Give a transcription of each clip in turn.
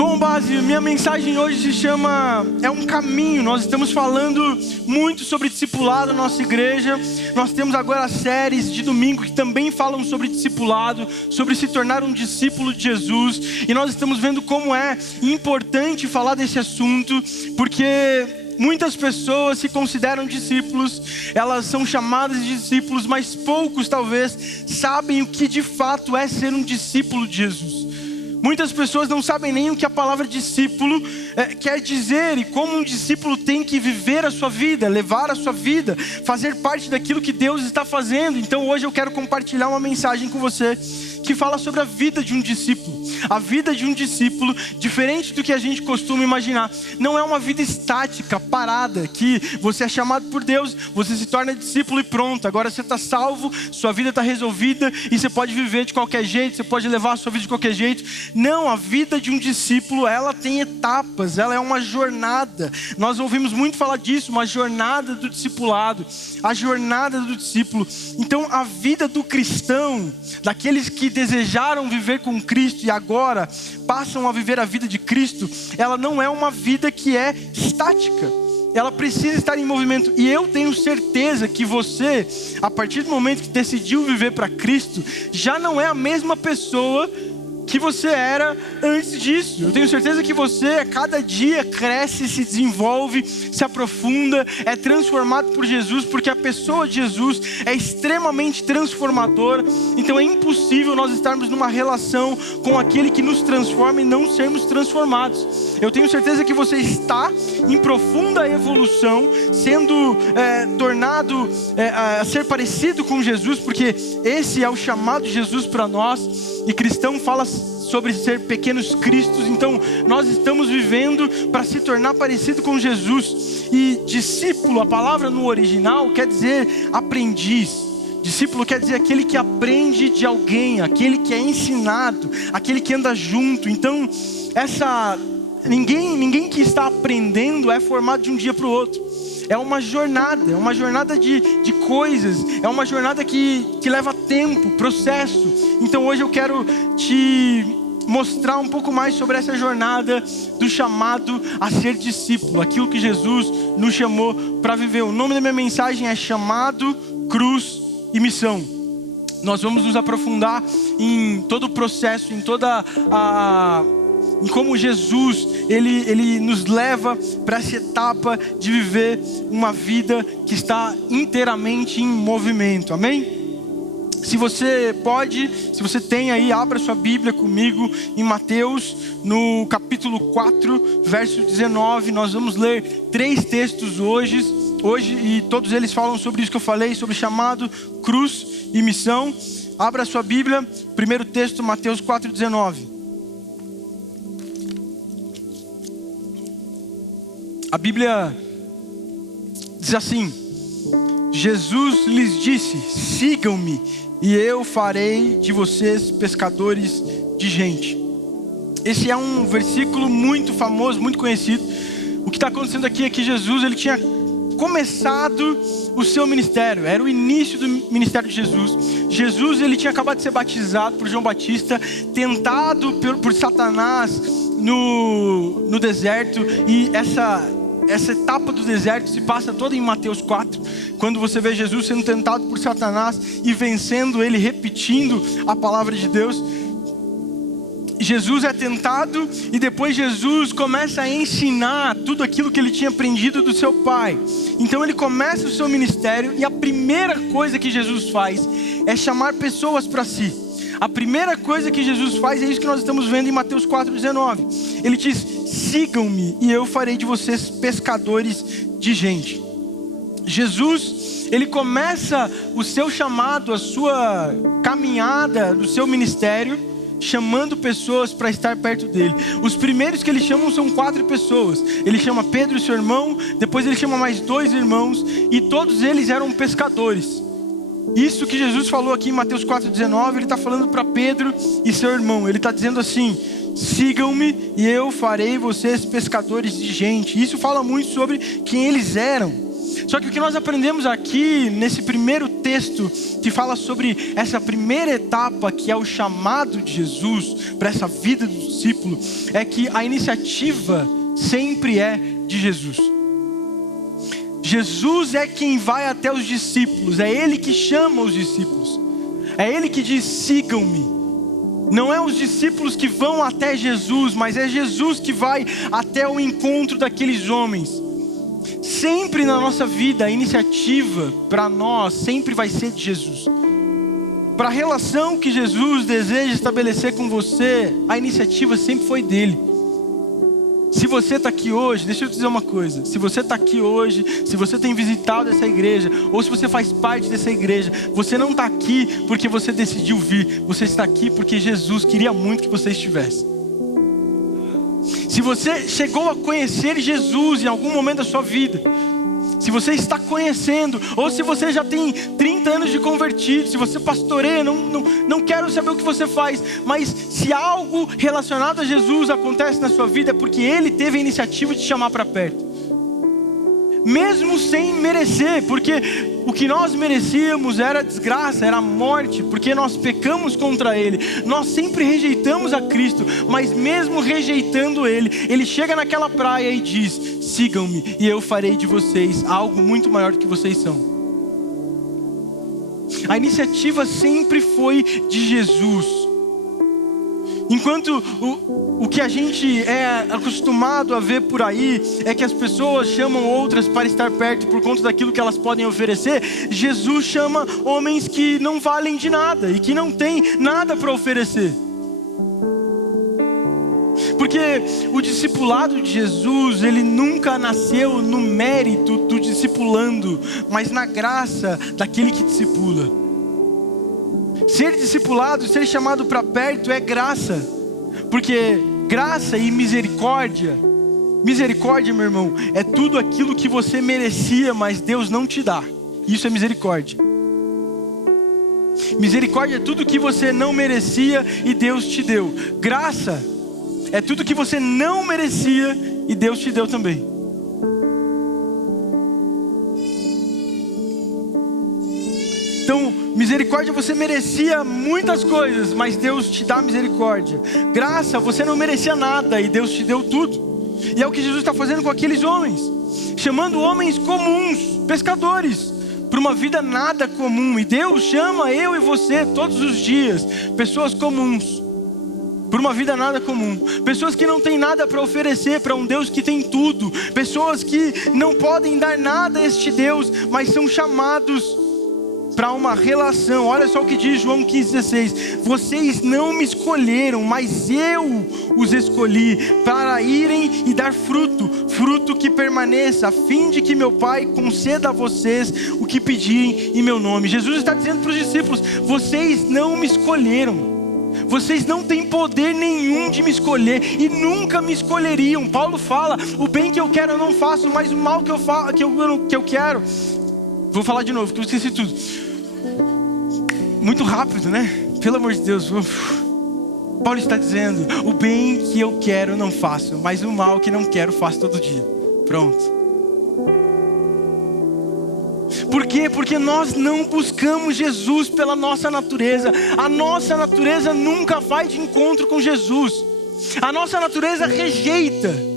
Bom, Base, minha mensagem hoje se chama É um Caminho. Nós estamos falando muito sobre discipulado na nossa igreja. Nós temos agora séries de domingo que também falam sobre discipulado, sobre se tornar um discípulo de Jesus. E nós estamos vendo como é importante falar desse assunto, porque muitas pessoas se consideram discípulos, elas são chamadas de discípulos, mas poucos talvez sabem o que de fato é ser um discípulo de Jesus. Muitas pessoas não sabem nem o que a palavra discípulo quer dizer e como um discípulo tem que viver a sua vida, levar a sua vida, fazer parte daquilo que Deus está fazendo. Então hoje eu quero compartilhar uma mensagem com você que fala sobre a vida de um discípulo. A vida de um discípulo, diferente do que a gente costuma imaginar, não é uma vida estática, parada, que você é chamado por Deus, você se torna discípulo e pronto, agora você está salvo, sua vida está resolvida e você pode viver de qualquer jeito, você pode levar a sua vida de qualquer jeito. Não, a vida de um discípulo, ela tem etapas, ela é uma jornada. Nós ouvimos muito falar disso, uma jornada do discipulado, a jornada do discípulo. Então a vida do cristão, daqueles que desejaram viver com Cristo e agora passam a viver a vida de Cristo, ela não é uma vida que é estática, ela precisa estar em movimento. E eu tenho certeza que você, a partir do momento que decidiu viver para Cristo, já não é a mesma pessoa que você era antes disso. Eu tenho certeza que você a cada dia cresce, se desenvolve, se aprofunda, é transformado por Jesus, porque a pessoa de Jesus é extremamente transformadora. Então é impossível nós estarmos numa relação com aquele que nos transforma e não sermos transformados. Eu tenho certeza que você está em profunda evolução, sendo tornado a ser parecido com Jesus, porque esse é o chamado de Jesus para nós. E cristão fala sobre ser pequenos cristos. Então nós estamos vivendo para se tornar parecido com Jesus. E discípulo, a palavra no original quer dizer aprendiz. Discípulo quer dizer aquele que aprende de alguém, aquele que é ensinado, aquele que anda junto. Então ninguém que está aprendendo é formado de um dia para o outro. É uma jornada de coisas, é uma jornada que leva tempo, processo. Então hoje eu quero te mostrar um pouco mais sobre essa jornada do chamado a ser discípulo, aquilo que Jesus nos chamou para viver. O nome da minha mensagem é Chamado, Cruz e Missão. Nós vamos nos aprofundar em todo o processo, em toda em como Jesus, ele nos leva para essa etapa de viver uma vida que está inteiramente em movimento, amém? Se você pode, se você tem aí, abra sua Bíblia comigo em Mateus, no capítulo 4, verso 19, nós vamos ler 3 textos hoje e todos eles falam sobre isso que eu falei, sobre chamado, cruz e missão. Abra sua Bíblia, primeiro texto, Mateus 4, 19. A Bíblia diz assim: Jesus lhes disse, sigam-me e eu farei de vocês pescadores de gente. Esse é um versículo muito famoso, muito conhecido. O que está acontecendo aqui é que Jesus, ele tinha começado o seu ministério, era o início do ministério de Jesus. Jesus, ele tinha acabado de ser batizado por João Batista, tentado por Satanás no deserto, e essa etapa do deserto se passa toda em Mateus 4, quando você vê Jesus sendo tentado por Satanás e vencendo ele, repetindo a palavra de Deus. Jesus é tentado e depois Jesus começa a ensinar tudo aquilo que ele tinha aprendido do seu pai. Então ele começa o seu ministério e a primeira coisa que Jesus faz é chamar pessoas para si. A primeira coisa que Jesus faz é isso que nós estamos vendo em Mateus 4,19. Ele diz, sigam-me e eu farei de vocês pescadores de gente. Jesus, ele começa o seu chamado, a sua caminhada do seu ministério, chamando pessoas para estar perto dele. Os primeiros que ele chama são 4 pessoas. Ele chama Pedro, seu irmão, depois ele chama mais 2 irmãos, e todos eles eram pescadores. Isso que Jesus falou aqui em Mateus 4,19, ele está falando para Pedro e seu irmão. Ele está dizendo assim, sigam-me e eu farei vocês pescadores de gente. Isso fala muito sobre quem eles eram. Só que o que nós aprendemos aqui, nesse primeiro texto, que fala sobre essa primeira etapa, que é o chamado de Jesus para essa vida do discípulo, é que a iniciativa sempre é de Jesus. Jesus é quem vai até os discípulos, é Ele que chama os discípulos, é Ele que diz: sigam-me. Não é os discípulos que vão até Jesus, mas é Jesus que vai até o encontro daqueles homens. Sempre na nossa vida, a iniciativa para nós sempre vai ser de Jesus. Para a relação que Jesus deseja estabelecer com você, a iniciativa sempre foi dele. Se você está aqui hoje, deixa eu te dizer uma coisa. Se você está aqui hoje, se você tem visitado essa igreja, ou se você faz parte dessa igreja, você não está aqui porque você decidiu vir. Você está aqui porque Jesus queria muito que você estivesse. Se você chegou a conhecer Jesus em algum momento da sua vida, se você está conhecendo, ou se você já tem 30 anos de convertido, se você pastoreia, não quero saber o que você faz, mas se algo relacionado a Jesus acontece na sua vida, é porque Ele teve a iniciativa de te chamar para perto. Mesmo sem merecer, porque o que nós merecíamos era desgraça, era morte, porque nós pecamos contra Ele, nós sempre rejeitamos a Cristo, mas mesmo rejeitando Ele, Ele chega naquela praia e diz: sigam-me e eu farei de vocês algo muito maior do que vocês são. A iniciativa sempre foi de Jesus. Enquanto o que a gente é acostumado a ver por aí é que as pessoas chamam outras para estar perto por conta daquilo que elas podem oferecer, Jesus chama homens que não valem de nada e que não têm nada para oferecer. Porque o discipulado de Jesus, ele nunca nasceu no mérito do discipulando, mas na graça daquele que discipula. Ser discipulado, ser chamado para perto é graça, porque graça e misericórdia, meu irmão, é tudo aquilo que você merecia, mas Deus não te dá. Isso é misericórdia. Misericórdia é tudo que você não merecia e Deus te deu. Graça é tudo que você não merecia e Deus te deu também. Então, misericórdia, você merecia muitas coisas, mas Deus te dá misericórdia. Graça, você não merecia nada e Deus te deu tudo. E é o que Jesus está fazendo com aqueles homens, chamando homens comuns, pescadores, para uma vida nada comum. E Deus chama eu e você todos os dias, pessoas comuns, por uma vida nada comum. Pessoas que não têm nada para oferecer para um Deus que tem tudo. Pessoas que não podem dar nada a este Deus, mas são chamados para uma relação. Olha só o que diz João 15,16: vocês não me escolheram, mas eu os escolhi para irem e dar fruto, fruto que permaneça, a fim de que meu Pai conceda a vocês o que pedirem em meu nome. Jesus está dizendo para os discípulos: vocês não me escolheram, vocês não têm poder nenhum de me escolher e nunca me escolheriam. Paulo fala: o bem que eu quero eu não faço, mas o mal que eu quero. Vou falar de novo, que eu esqueci tudo. Muito rápido, né? Pelo amor de Deus. Paulo está dizendo: o bem que eu quero eu não faço, mas o mal que não quero faço todo dia. Pronto. Por quê? Porque nós não buscamos Jesus pela nossa natureza. A nossa natureza nunca vai de encontro com Jesus. A nossa natureza rejeita.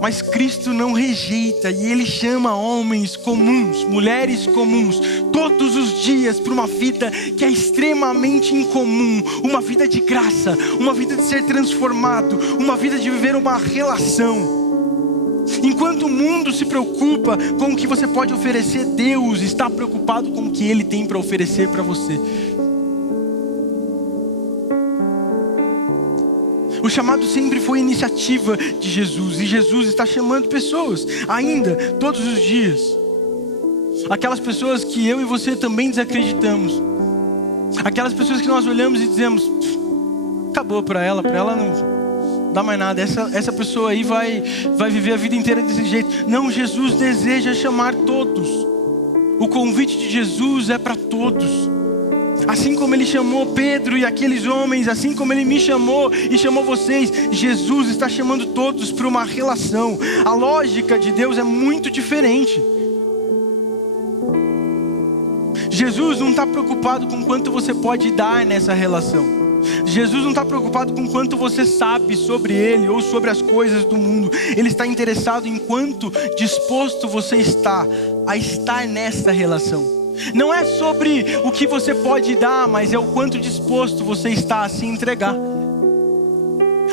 Mas Cristo não rejeita, e Ele chama homens comuns, mulheres comuns, todos os dias para uma vida que é extremamente incomum, uma vida de graça, uma vida de ser transformado, uma vida de viver uma relação. Enquanto o mundo se preocupa com o que você pode oferecer, Deus está preocupado com o que Ele tem para oferecer para você. O chamado sempre foi iniciativa de Jesus, e Jesus está chamando pessoas, ainda, todos os dias. Aquelas pessoas que eu e você também desacreditamos. Aquelas pessoas que nós olhamos e dizemos: acabou para ela não dá mais nada. Essa pessoa aí vai viver a vida inteira desse jeito. Não, Jesus deseja chamar todos. O convite de Jesus é para todos. Assim como Ele chamou Pedro e aqueles homens, assim como Ele me chamou e chamou vocês, Jesus está chamando todos para uma relação. A lógica de Deus é muito diferente. Jesus não está preocupado com quanto você pode dar nessa relação. Jesus não está preocupado com quanto você sabe sobre Ele ou sobre as coisas do mundo. Ele está interessado em quanto disposto você está a estar nessa relação. Não é sobre o que você pode dar, mas é o quanto disposto você está a se entregar.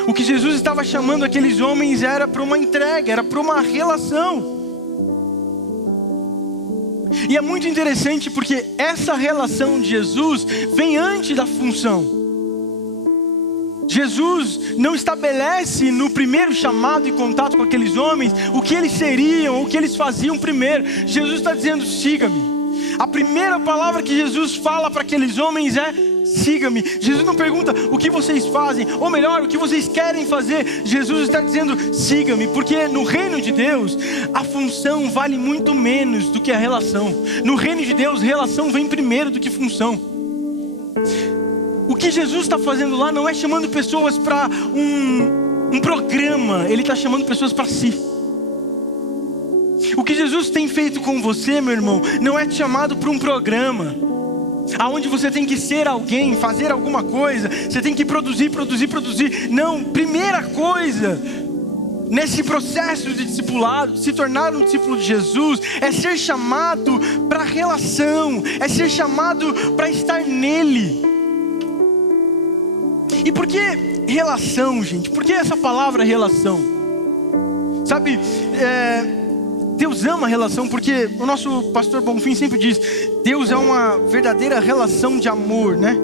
O que Jesus estava chamando aqueles homens era para uma entrega, era para uma relação. E é muito interessante porque essa relação de Jesus vem antes da função. Jesus não estabelece no primeiro chamado e contato com aqueles homens o que eles seriam, o que eles faziam primeiro. Jesus está dizendo: siga-me. A primeira palavra que Jesus fala para aqueles homens é: siga-me. Jesus não pergunta o que vocês fazem, ou melhor, o que vocês querem fazer. Jesus está dizendo: siga-me, porque no reino de Deus a função vale muito menos do que a relação. No reino de Deus, relação vem primeiro do que função. O que Jesus está fazendo lá não é chamando pessoas para um programa, Ele está chamando pessoas para si. O que Jesus tem feito com você, meu irmão, não é te chamado para um programa aonde você tem que ser alguém, fazer alguma coisa, você tem que produzir. Não, primeira coisa nesse processo de discipulado, de se tornar um discípulo de Jesus, é ser chamado para relação, é ser chamado para estar nele. E por que relação, gente? Por que essa palavra relação? Sabe, Deus ama a relação, porque o nosso pastor Bonfim sempre diz: Deus é uma verdadeira relação de amor, né?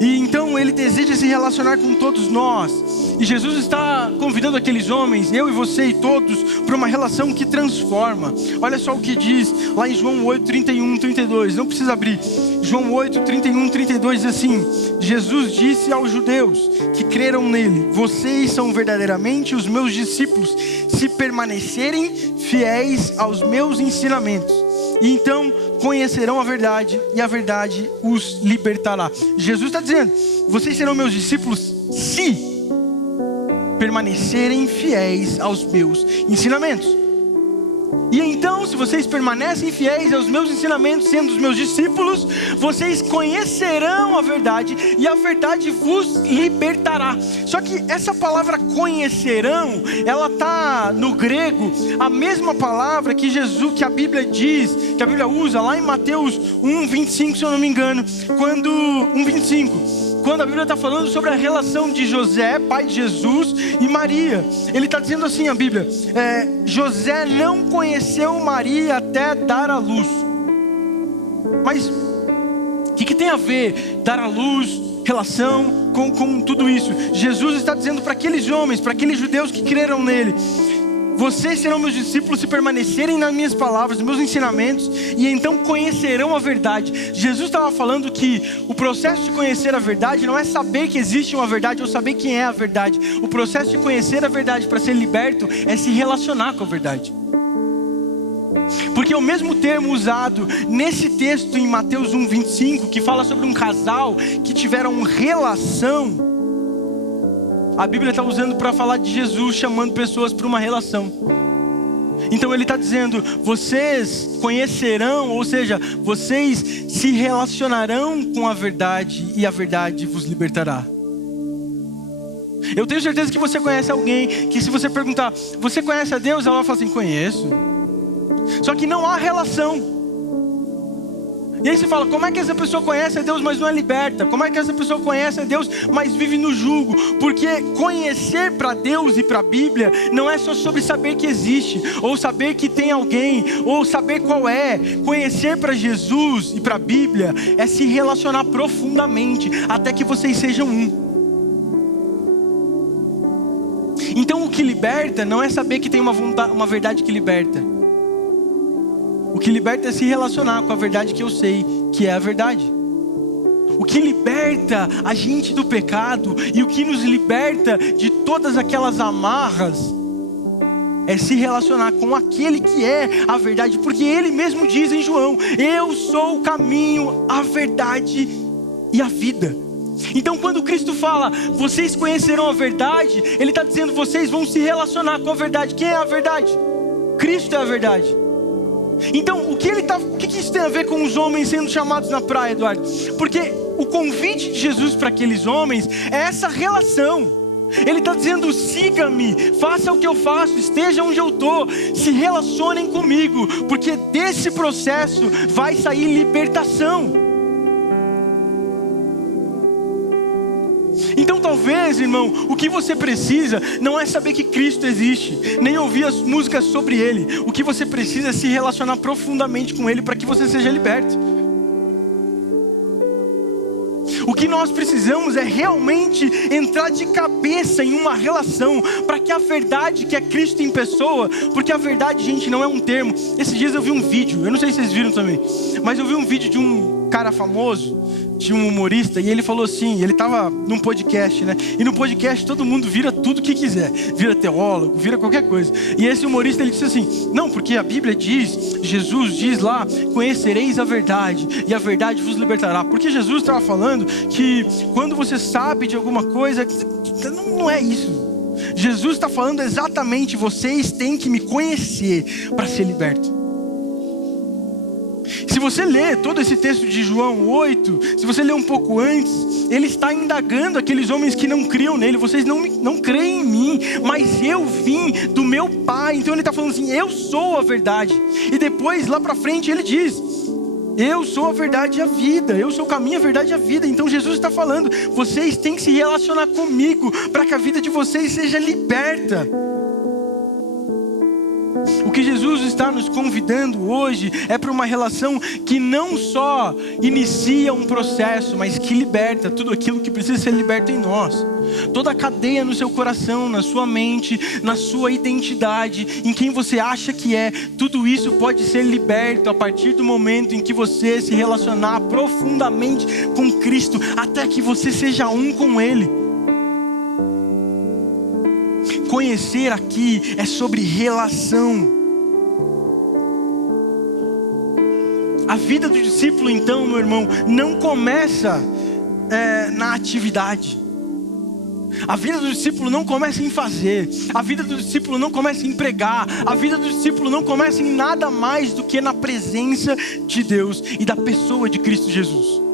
E então Ele deseja se relacionar com todos nós. E Jesus está convidando aqueles homens, eu e você e todos, para uma relação que transforma. Olha só o que diz lá em João 8, 31, 32. Não precisa abrir. João 8, 31, 32 diz assim: Jesus disse aos judeus que creram nele: vocês são verdadeiramente os meus discípulos, se permanecerem fiéis aos meus ensinamentos. E então conhecerão a verdade, e a verdade os libertará. Jesus está dizendo: vocês serão meus discípulos se permanecerem fiéis aos meus ensinamentos. E então, se vocês permanecem fiéis aos meus ensinamentos, sendo os meus discípulos, vocês conhecerão a verdade, e a verdade vos libertará. Só que essa palavra conhecerão, ela está no grego a mesma palavra que que a Bíblia diz, que a Bíblia usa lá em Mateus 1:25, se eu não me engano, quando 1:25. Quando a Bíblia está falando sobre a relação de José, pai de Jesus, e Maria. Ele está dizendo assim, a Bíblia: José não conheceu Maria até dar à luz. Mas o que tem a ver dar à luz, relação com tudo isso? Jesus está dizendo para aqueles homens, para aqueles judeus que creram nele: vocês serão meus discípulos se permanecerem nas minhas palavras, nos meus ensinamentos, e então conhecerão a verdade. Jesus estava falando que o processo de conhecer a verdade não é saber que existe uma verdade ou saber quem é a verdade. O processo de conhecer a verdade para ser liberto é se relacionar com a verdade. Porque o mesmo termo usado nesse texto em Mateus 1:25, que fala sobre um casal que tiveram relação, a Bíblia está usando para falar de Jesus chamando pessoas para uma relação. Então Ele está dizendo: vocês conhecerão, ou seja, vocês se relacionarão com a verdade, e a verdade vos libertará. Eu tenho certeza que você conhece alguém que, se você perguntar: você conhece a Deus? Ela vai falar assim: conheço. Só que não há relação. E aí você fala: como é que essa pessoa conhece a Deus, mas não é liberta? Como é que essa pessoa conhece a Deus, mas vive no jugo? Porque conhecer para Deus e para a Bíblia não é só sobre saber que existe, ou saber que tem alguém, ou saber qual é. Conhecer para Jesus e para a Bíblia é se relacionar profundamente, até que vocês sejam um. Então o que liberta não é saber que tem uma verdade que liberta. O que liberta é se relacionar com a verdade que eu sei, que é a verdade. O que liberta a gente do pecado e o que nos liberta de todas aquelas amarras é se relacionar com aquele que é a verdade. Porque Ele mesmo diz em João: eu sou o caminho, a verdade e a vida. Então quando Cristo fala: vocês conhecerão a verdade, Ele está dizendo: vocês vão se relacionar com a verdade. Quem é a verdade? Cristo é a verdade. Então, o que isso tem a ver com os homens sendo chamados na praia, Eduardo? Porque o convite de Jesus para aqueles homens é essa relação. Ele está dizendo: siga-me, faça o que eu faço, esteja onde eu estou, se relacionem comigo, porque desse processo vai sair libertação. Então talvez, irmão, o que você precisa não é saber que Cristo existe, nem ouvir as músicas sobre Ele. O que você precisa é se relacionar profundamente com Ele para que você seja liberto. O que nós precisamos é realmente entrar de cabeça em uma relação, para que a verdade que é Cristo em pessoa, porque a verdade, gente, não é um termo. Esses dias eu vi um vídeo, eu não sei se vocês viram também, mas eu vi um vídeo de um cara famoso, de um humorista, e ele falou assim, ele estava num podcast, né? E no podcast todo mundo vira tudo que quiser, vira teólogo, vira qualquer coisa. E esse humorista, ele disse assim: não, porque a Bíblia diz, Jesus diz lá, conhecereis a verdade, e a verdade vos libertará. Porque Jesus estava falando que quando você sabe de alguma coisa, não é isso. Jesus está falando exatamente: vocês têm que me conhecer para ser liberto. Se você ler todo esse texto de João 8, se você ler um pouco antes, ele está indagando aqueles homens que não criam nele. Vocês não creem em mim, mas eu vim do meu Pai. Então ele está falando assim: eu sou a verdade. E depois, lá para frente, ele diz: eu sou a verdade e a vida, eu sou o caminho, a verdade e a vida. Então Jesus está falando: vocês têm que se relacionar comigo para que a vida de vocês seja liberta. O que Jesus está nos convidando hoje é para uma relação que não só inicia um processo, mas que liberta tudo aquilo que precisa ser liberto em nós. Toda a cadeia no seu coração, na sua mente, na sua identidade, em quem você acha que é, tudo isso pode ser liberto a partir do momento em que você se relacionar profundamente com Cristo, até que você seja um com Ele. Conhecer aqui é sobre relação. A vida do discípulo, então, meu irmão, não começa na atividade. A vida do discípulo não começa em fazer. A vida do discípulo não começa em pregar. A vida do discípulo não começa em nada mais do que na presença de Deus e da pessoa de Cristo Jesus.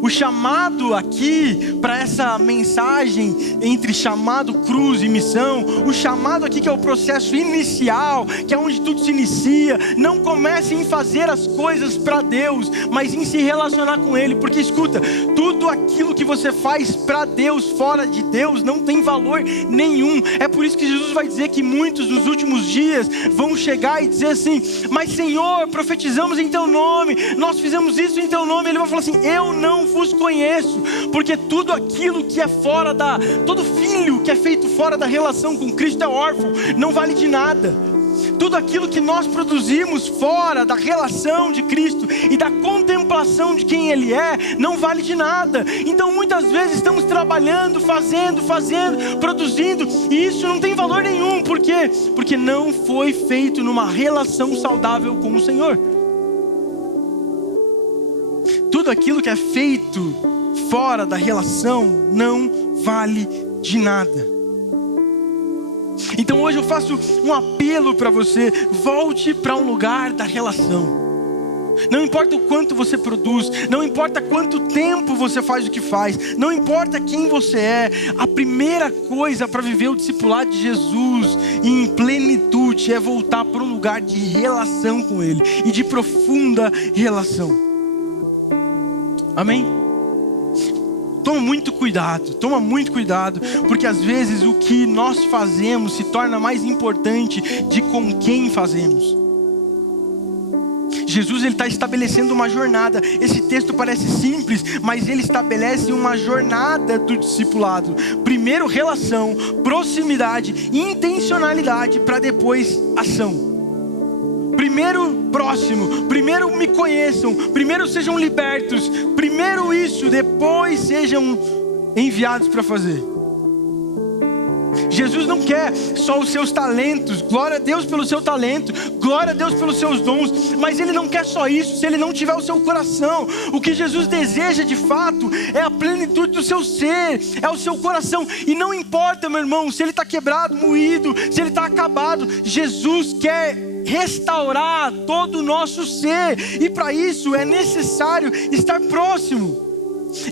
O chamado aqui para essa mensagem entre chamado, cruz e missão, o chamado aqui que é o processo inicial, que é onde tudo se inicia, não começa em fazer as coisas para Deus, mas em se relacionar com Ele. Porque escuta, tudo aquilo que você faz para Deus, fora de Deus, não tem valor nenhum. É por isso que Jesus vai dizer que muitos nos últimos dias vão chegar e dizer assim: mas Senhor, profetizamos em Teu nome, nós fizemos isso em Teu nome. Ele vai falar assim: eu não vos conheço, porque tudo aquilo que é fora todo filho que é feito fora da relação com Cristo é órfão, não vale de nada. Tudo aquilo que nós produzimos fora da relação de Cristo e da contemplação de quem Ele é, não vale de nada. Então muitas vezes estamos trabalhando, fazendo, produzindo, e isso não tem valor nenhum. Por quê? Porque não foi feito numa relação saudável com o Senhor. Tudo aquilo que é feito fora da relação não vale de nada. Então hoje eu faço um apelo para você: volte para um lugar da relação. Não importa o quanto você produz, não importa quanto tempo você faz o que faz, não importa quem você é, a primeira coisa para viver o discipulado de Jesus em plenitude é voltar para um lugar de relação com Ele e de profunda relação. Amém? Toma muito cuidado, porque às vezes o que nós fazemos se torna mais importante de com quem fazemos. Jesus, ele está estabelecendo uma jornada. Esse texto parece simples, mas ele estabelece uma jornada do discipulado. Primeiro relação, proximidade, intencionalidade, para depois ação. Primeiro próximo, primeiro me conheçam, primeiro sejam libertos, primeiro isso, depois sejam enviados para fazer. Jesus não quer só os seus talentos, glória a Deus pelo seu talento, glória a Deus pelos seus dons, mas Ele não quer só isso se Ele não tiver o seu coração. O que Jesus deseja de fato é a plenitude do seu ser, é o seu coração. E não importa, meu irmão, se ele está quebrado, moído, se ele está acabado, Jesus quer restaurar todo o nosso ser. E para isso é necessário estar próximo.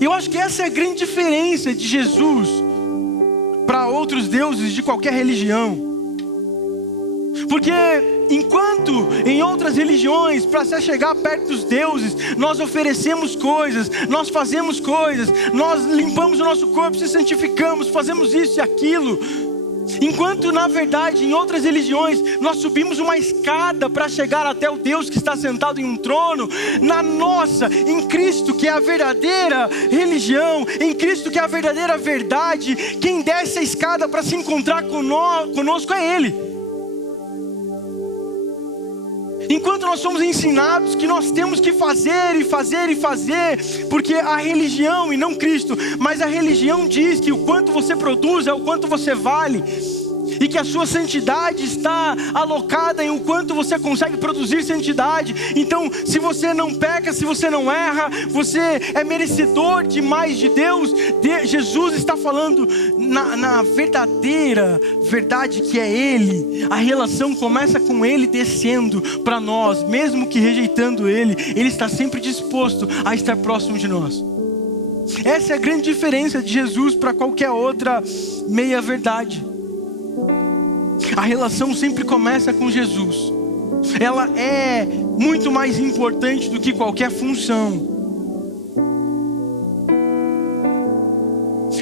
Eu acho que essa é a grande diferença de Jesus para outros deuses de qualquer religião. Porque enquanto em outras religiões, para se chegar perto dos deuses, nós oferecemos coisas, nós fazemos coisas, nós limpamos o nosso corpo, se santificamos, fazemos isso e aquilo. Enquanto na verdade em outras religiões nós subimos uma escada para chegar até o Deus que está sentado em um trono, na nossa, em Cristo que é a verdadeira religião, em Cristo que é a verdadeira verdade, quem desce a escada para se encontrar conosco é Ele. Enquanto nós somos ensinados que nós temos que fazer e fazer e fazer, porque a religião, e não Cristo, mas a religião diz que o quanto você produz é o quanto você vale, e que a sua santidade está alocada em o quanto você consegue produzir santidade. Então, se você não peca, se você não erra, você é merecedor de mais de Deus. Jesus está falando na verdadeira verdade que é Ele. A relação começa com Ele descendo para nós, mesmo que rejeitando Ele, Ele está sempre disposto a estar próximo de nós. Essa é a grande diferença de Jesus para qualquer outra meia-verdade. A relação sempre começa com Jesus. Ela é muito mais importante do que qualquer função.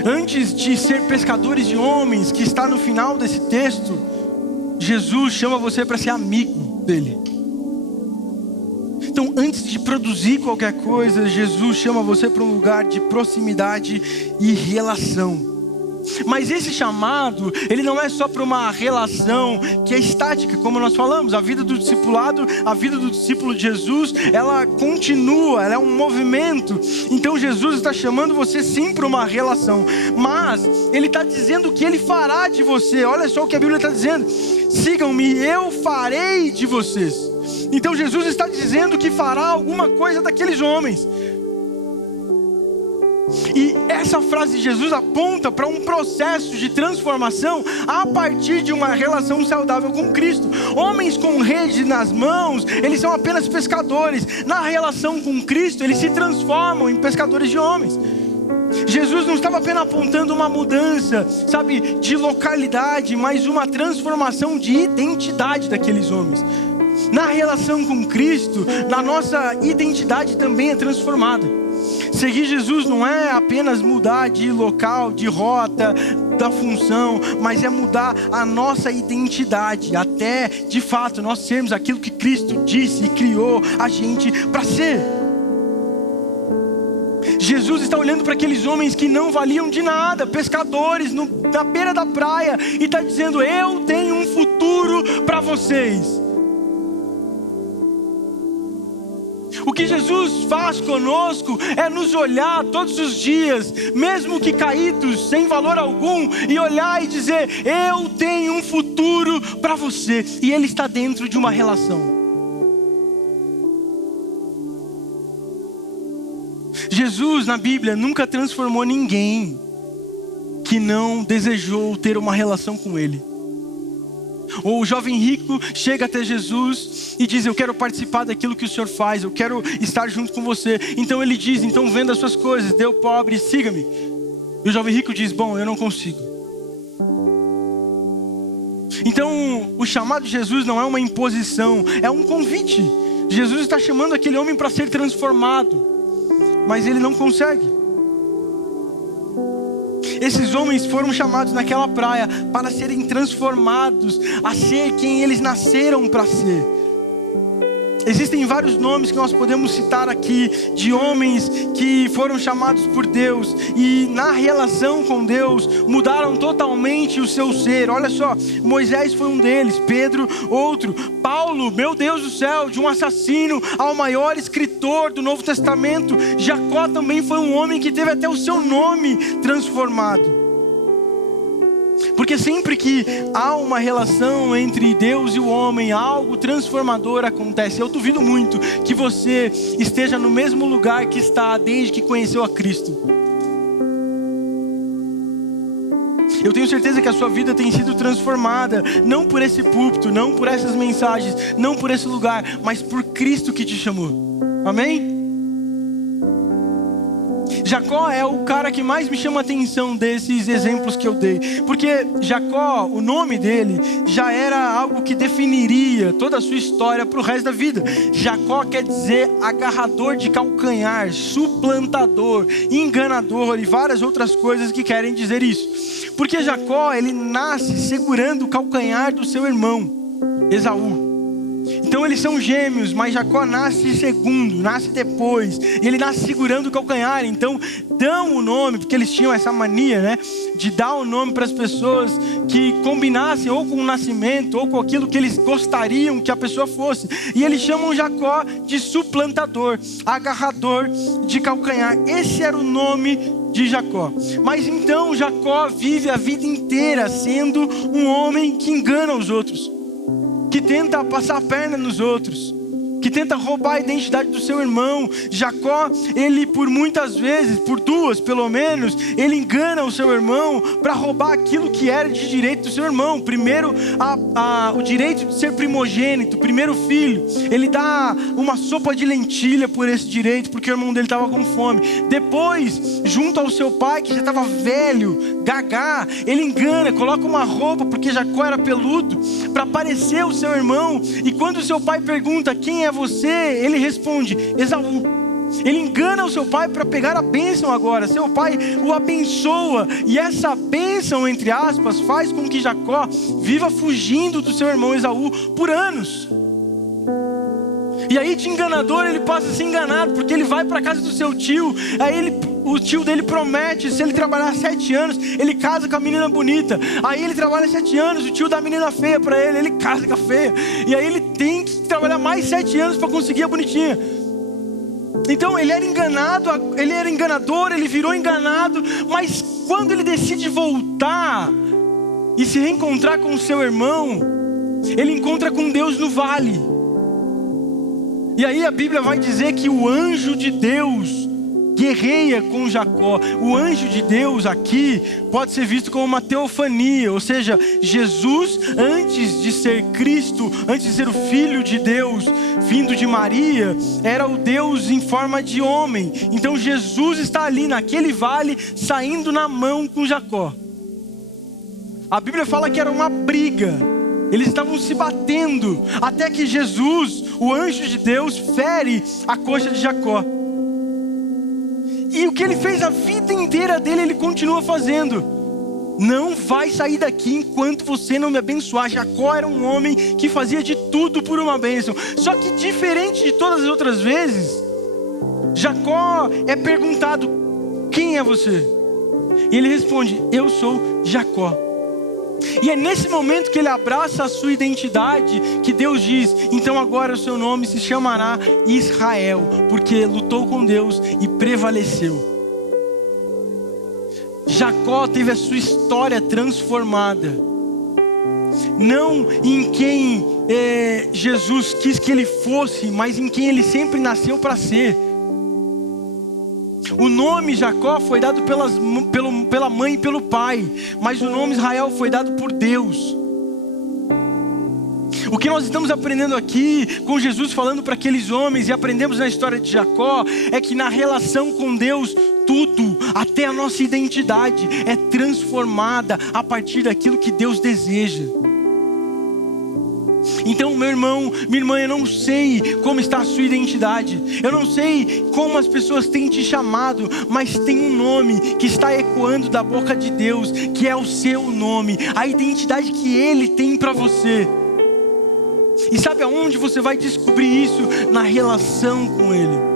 Antes de ser pescadores de homens, que está no final desse texto, Jesus chama você para ser amigo dele. Então, antes de produzir qualquer coisa, Jesus chama você para um lugar de proximidade e relação. Mas esse chamado, ele não é só para uma relação que é estática, como nós falamos. A vida do discipulado, a vida do discípulo de Jesus, ela continua, ela é um movimento. Então Jesus está chamando você sim para uma relação, mas Ele está dizendo que Ele fará de você. Olha só o que a Bíblia está dizendo: sigam-me, eu farei de vocês. Então Jesus está dizendo que fará alguma coisa daqueles homens. E essa frase de Jesus aponta para um processo de transformação a partir de uma relação saudável com Cristo. Homens com rede nas mãos, eles são apenas pescadores. Na relação com Cristo, eles se transformam em pescadores de homens. Jesus não estava apenas apontando uma mudança, sabe, de localidade, mas uma transformação de identidade daqueles homens. Na relação com Cristo, na nossa identidade também é transformada. Seguir Jesus não é apenas mudar de local, de rota, da função, mas é mudar a nossa identidade, até de fato nós sermos aquilo que Cristo disse e criou a gente para ser. Jesus está olhando para aqueles homens que não valiam de nada, pescadores na beira da praia, e está dizendo: eu tenho um futuro para vocês. O que Jesus faz conosco é nos olhar todos os dias, mesmo que caídos, sem valor algum, e olhar e dizer: eu tenho um futuro para você. E Ele está dentro de uma relação. Jesus na Bíblia nunca transformou ninguém que não desejou ter uma relação com Ele. Ou o jovem rico chega até Jesus e diz: eu quero participar daquilo que o Senhor faz, eu quero estar junto com você. Então ele diz: então venda as suas coisas, dê ao pobre, siga-me. E o jovem rico diz: bom, eu não consigo. Então o chamado de Jesus não é uma imposição, é um convite. Jesus está chamando aquele homem para ser transformado, mas ele não consegue. Esses homens foram chamados naquela praia para serem transformados a ser quem eles nasceram para ser. Existem vários nomes que nós podemos citar aqui de homens que foram chamados por Deus e na relação com Deus mudaram totalmente o seu ser. Olha só, Moisés foi um deles, Pedro outro, Paulo, meu Deus do céu, de um assassino ao maior escritor do Novo Testamento. Jacó também foi um homem que teve até o seu nome transformado. Porque sempre que há uma relação entre Deus e o homem, algo transformador acontece. Eu duvido muito que você esteja no mesmo lugar que está desde que conheceu a Cristo. Eu tenho certeza que a sua vida tem sido transformada, não por esse púlpito, não por essas mensagens, não por esse lugar, mas por Cristo que te chamou. Amém? Jacó é o cara que mais me chama a atenção desses exemplos que eu dei. Porque Jacó, o nome dele, já era algo que definiria toda a sua história para o resto da vida. Jacó quer dizer agarrador de calcanhar, suplantador, enganador e várias outras coisas que querem dizer isso. Porque Jacó, ele nasce segurando o calcanhar do seu irmão, Esaú. Então eles são gêmeos, mas Jacó nasce segundo, nasce depois. E ele nasce segurando o calcanhar. Então dão o nome, porque eles tinham essa mania, né, de dar o nome para as pessoas que combinassem ou com o nascimento ou com aquilo que eles gostariam que a pessoa fosse. E eles chamam Jacó de suplantador, agarrador de calcanhar. Esse era o nome de Jacó. Mas então Jacó vive a vida inteira sendo um homem que engana os outros, que tenta passar a perna nos outros, que tenta roubar a identidade do seu irmão. Jacó, ele por muitas vezes, por duas pelo menos, ele engana o seu irmão para roubar aquilo que era de direito do seu irmão. Primeiro, o direito de ser primogênito, primeiro filho. Ele dá uma sopa de lentilha por esse direito, porque o irmão dele estava com fome. Depois, junto ao seu pai, que já estava velho, gagá, ele engana, coloca uma roupa, porque Jacó era peludo, para parecer o seu irmão. E quando o seu pai pergunta: quem é você? Ele responde: Esaú. Ele engana o seu pai para pegar a bênção agora. Seu pai o abençoa, e essa bênção, entre aspas, faz com que Jacó viva fugindo do seu irmão Esaú por anos. E aí de enganador ele passa a ser enganado, porque ele vai para a casa do seu tio. Aí o tio dele promete, se ele trabalhar 7 anos, ele casa com a menina bonita. Aí ele trabalha 7 anos, o tio dá a menina feia para ele, ele casa com a feia. E aí ele tem que trabalhar mais 7 anos para conseguir a bonitinha. Então ele era enganado, ele era enganador, ele virou enganado. Mas quando ele decide voltar e se reencontrar com o seu irmão, ele encontra com Deus no vale. E aí a Bíblia vai dizer que o anjo de Deus guerreia com Jacó. O anjo de Deus aqui pode ser visto como uma teofania, ou seja, Jesus, antes de ser Cristo, antes de ser o Filho de Deus, vindo de Maria, era o Deus em forma de homem. Então Jesus está ali naquele vale, saindo na mão com Jacó. A Bíblia fala que era uma briga. Eles estavam se batendo, até que Jesus, o anjo de Deus, fere a coxa de Jacó. E o que ele fez a vida inteira dele, ele continua fazendo. Não vai sair daqui enquanto você não me abençoar. Jacó era um homem que fazia de tudo por uma bênção. Só que diferente de todas as outras vezes, Jacó é perguntado: quem é você? E ele responde: eu sou Jacó. E é nesse momento que ele abraça a sua identidade, que Deus diz: então agora o seu nome se chamará Israel, porque lutou com Deus e prevaleceu. Jacó teve a sua história transformada, não em quem Jesus quis que ele fosse, mas em quem ele sempre nasceu para ser. O nome Jacó foi dado pela mãe e pelo pai, mas o nome Israel foi dado por Deus. O que nós estamos aprendendo aqui, com Jesus falando para aqueles homens, e aprendemos na história de Jacó, é que na relação com Deus, tudo, até a nossa identidade, é transformada a partir daquilo que Deus deseja. Então, meu irmão, minha irmã, eu não sei como está a sua identidade, eu não sei como as pessoas têm te chamado, mas tem um nome que está ecoando da boca de Deus, que é o seu nome, a identidade que Ele tem para você. E sabe aonde você vai descobrir isso? Na relação com Ele.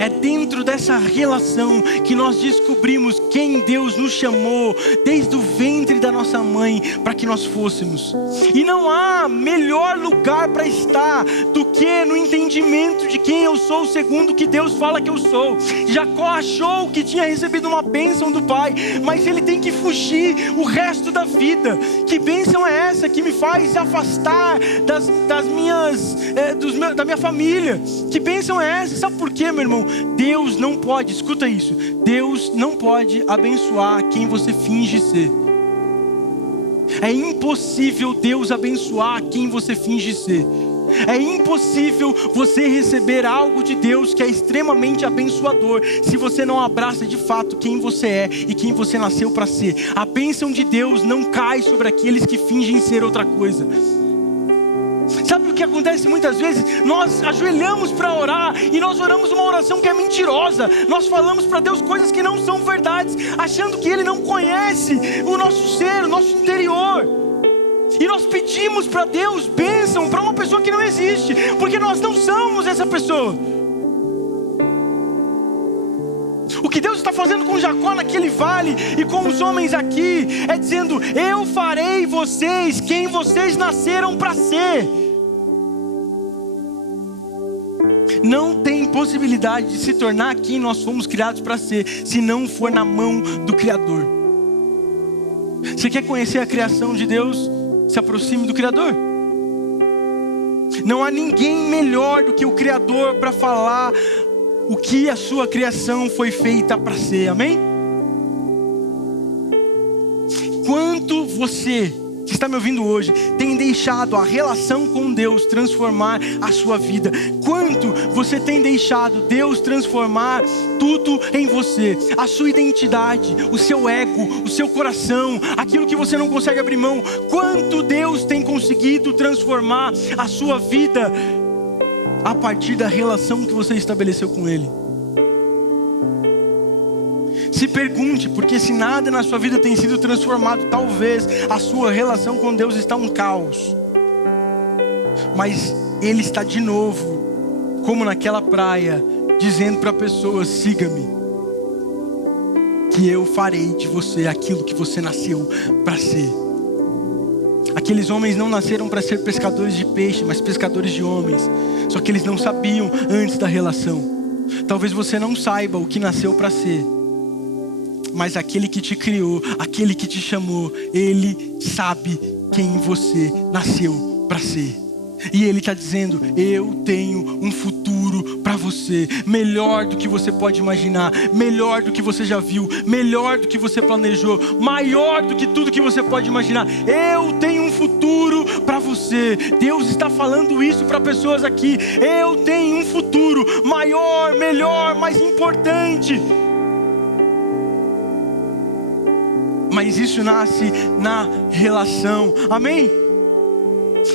É dentro dessa relação que nós descobrimos quem Deus nos chamou desde o ventre da nossa mãe para que nós fôssemos. E não há melhor lugar para estar do que no entendimento de quem eu sou segundo o que Deus fala que eu sou. Jacó achou que tinha recebido uma bênção do pai, mas ele tem que fugir o resto da vida. Que bênção é essa que me faz se afastar da minha família? Que bênção é essa? Sabe por quê, meu irmão? Deus não pode, escuta isso, Deus não pode pode abençoar quem você finge ser. É impossível Deus abençoar quem você finge ser. É impossível você receber algo de Deus que é extremamente abençoador se você não abraça de fato quem você é e quem você nasceu para ser. A bênção de Deus não cai sobre aqueles que fingem ser outra coisa. Sabe o que acontece muitas vezes? Nós ajoelhamos para orar e nós oramos uma oração que é mentirosa. Nós falamos para Deus coisas que não são verdades, achando que Ele não conhece o nosso ser, o nosso interior. E nós pedimos para Deus bênção para uma pessoa que não existe, porque nós não somos essa pessoa. O que Deus está fazendo com Jacó naquele vale e com os homens aqui é dizendo: eu farei vocês quem vocês nasceram para ser. Não tem possibilidade de se tornar quem nós fomos criados para ser, se não for na mão do Criador. Você quer conhecer a criação de Deus? Se aproxime do Criador. Não há ninguém melhor do que o Criador para falar o que a sua criação foi feita para ser, amém? Quanto você que está me ouvindo hoje tem deixado a relação com Deus transformar a sua vida? Quanto você tem deixado Deus transformar tudo em você? A sua identidade, o seu ego, o seu coração, aquilo que você não consegue abrir mão. Quanto Deus tem conseguido transformar a sua vida a partir da relação que você estabeleceu com Ele? Se pergunte, porque se nada na sua vida tem sido transformado, talvez a sua relação com Deus está um caos. Mas Ele está de novo, como naquela praia, dizendo para a pessoa: siga-me, que eu farei de você aquilo que você nasceu para ser. Aqueles homens não nasceram para ser pescadores de peixe, mas pescadores de homens. Só que eles não sabiam antes da relação. Talvez você não saiba o que nasceu para ser, mas aquele que te criou, aquele que te chamou, Ele sabe quem você nasceu para ser. E Ele está dizendo: eu tenho um futuro para você, melhor do que você pode imaginar, melhor do que você já viu, melhor do que você planejou, maior do que tudo que você pode imaginar. Eu tenho um futuro para você. Deus está falando isso para pessoas aqui. Eu tenho um futuro maior, melhor, mais importante. Mas isso nasce na relação, amém?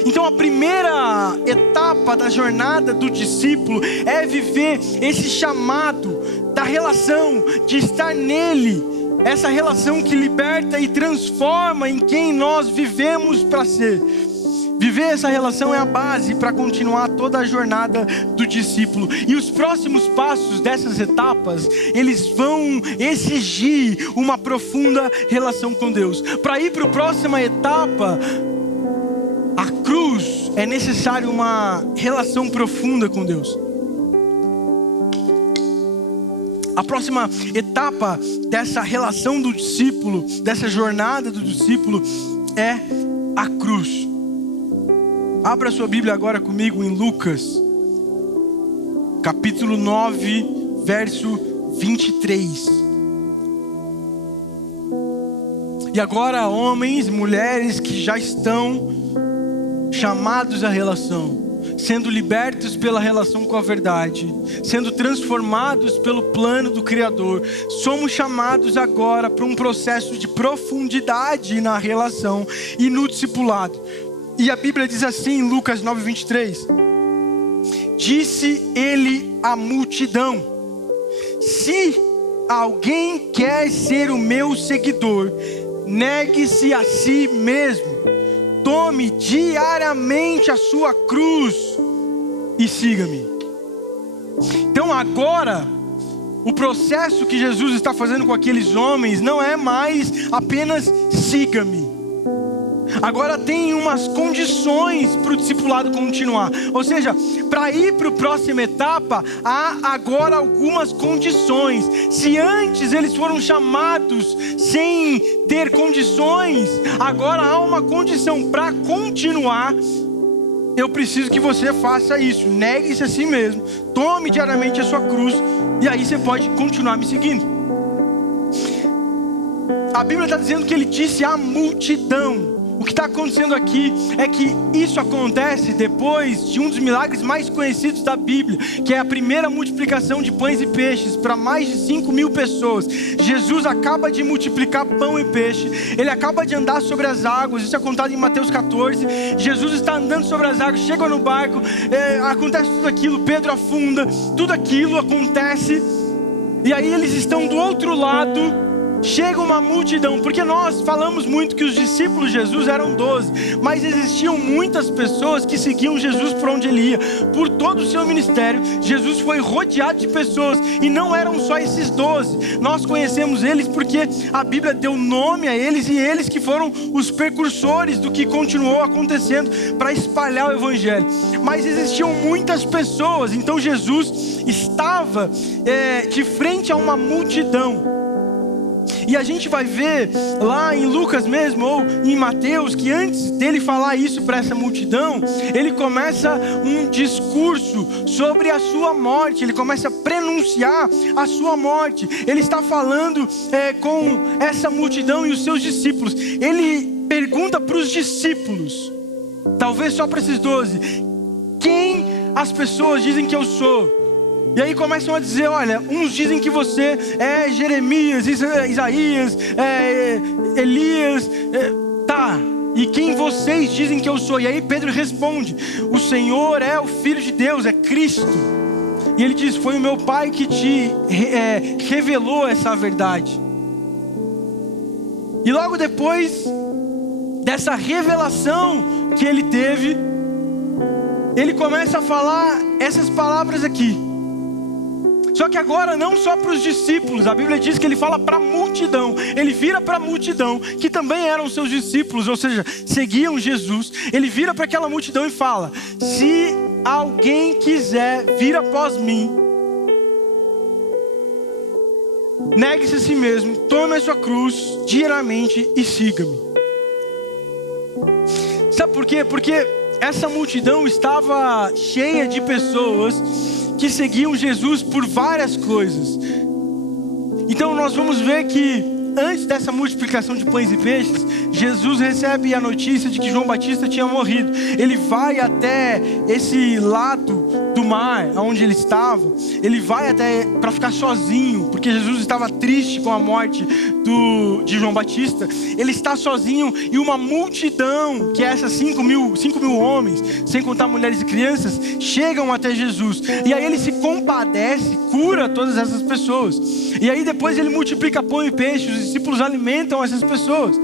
Então a primeira etapa da jornada do discípulo é viver esse chamado da relação, de estar nele. Essa relação que liberta e transforma em quem nós vivemos para ser. Viver essa relação é a base para continuar toda a jornada do discípulo. E os próximos passos dessas etapas, eles vão exigir uma profunda relação com Deus. Para ir para a próxima etapa, a cruz, é necessário uma relação profunda com Deus. A próxima etapa dessa relação do discípulo, dessa jornada do discípulo, é a cruz. Abra sua Bíblia agora comigo em Lucas, capítulo 9, verso 23. E agora, homens e mulheres que já estão chamados à relação, sendo libertos pela relação com a verdade, sendo transformados pelo plano do Criador, somos chamados agora para um processo de profundidade na relação e no discipulado. E a Bíblia diz assim em Lucas 9, 23: disse ele à multidão: se alguém quer ser o meu seguidor, negue-se a si mesmo, tome diariamente a sua cruz e siga-me. Então agora, o processo que Jesus está fazendo com aqueles homens não é mais apenas siga-me. Agora tem umas condições para o discipulado continuar. Ou seja, para ir para a próxima etapa, há agora algumas condições. Se antes eles foram chamados sem ter condições, agora há uma condição para continuar. Eu preciso que você faça isso. Negue-se a si mesmo, tome diariamente a sua cruz, e aí você pode continuar me seguindo. A Bíblia está dizendo que ele disse à multidão. O que está acontecendo aqui é que isso acontece depois de um dos milagres mais conhecidos da Bíblia, que é a primeira multiplicação de pães e peixes para mais de 5.000 pessoas. Jesus acaba de multiplicar pão e peixe, ele acaba de andar sobre as águas, isso é contado em Mateus 14. Jesus está andando sobre as águas, chega no barco, acontece tudo aquilo, Pedro afunda, tudo aquilo acontece, e aí eles estão do outro lado. Chega uma multidão, porque nós falamos muito que os discípulos de Jesus eram 12, mas existiam muitas pessoas que seguiam Jesus por onde ele ia. Por todo o seu ministério, Jesus foi rodeado de pessoas, e não eram só esses 12. Nós conhecemos eles porque a Bíblia deu nome a eles, e eles que foram os precursores do que continuou acontecendo para espalhar o Evangelho. Mas existiam muitas pessoas, então Jesus estava de frente a uma multidão. E a gente vai ver lá em Lucas mesmo, ou em Mateus, que antes dele falar isso para essa multidão, ele começa um discurso sobre a sua morte, ele começa a pronunciar a sua morte. Ele está falando com essa multidão e os seus discípulos. Ele pergunta para os discípulos, talvez só para esses 12, quem as pessoas dizem que eu sou? E aí começam a dizer, olha, uns dizem que você é Jeremias, Isaías, Elias, tá, e quem vocês dizem que eu sou? E aí Pedro responde, o Senhor é o Filho de Deus, é Cristo. E ele diz, foi o meu Pai que te revelou essa verdade. E logo depois dessa revelação que ele teve, ele começa a falar essas palavras aqui. Só que agora não só para os discípulos, a Bíblia diz que ele fala para a multidão. Ele vira para a multidão, que também eram seus discípulos, ou seja, seguiam Jesus. Ele vira para aquela multidão e fala, se alguém quiser vir após mim, negue-se a si mesmo, tome a sua cruz diariamente e siga-me. Sabe por quê? Porque essa multidão estava cheia de pessoas que seguiam Jesus por várias coisas. Então nós vamos ver que antes dessa multiplicação de pães e peixes, Jesus recebe a notícia de que João Batista tinha morrido. Ele vai até esse lado do mar, onde ele estava. Ele vai até para ficar sozinho, porque Jesus estava triste com a morte de João Batista. Ele está sozinho e uma multidão, que é essas 5.000 homens, sem contar mulheres e crianças, chegam até Jesus. E aí ele se compadece, cura todas essas pessoas. E aí depois ele multiplica pão e peixe, os discípulos alimentam essas pessoas.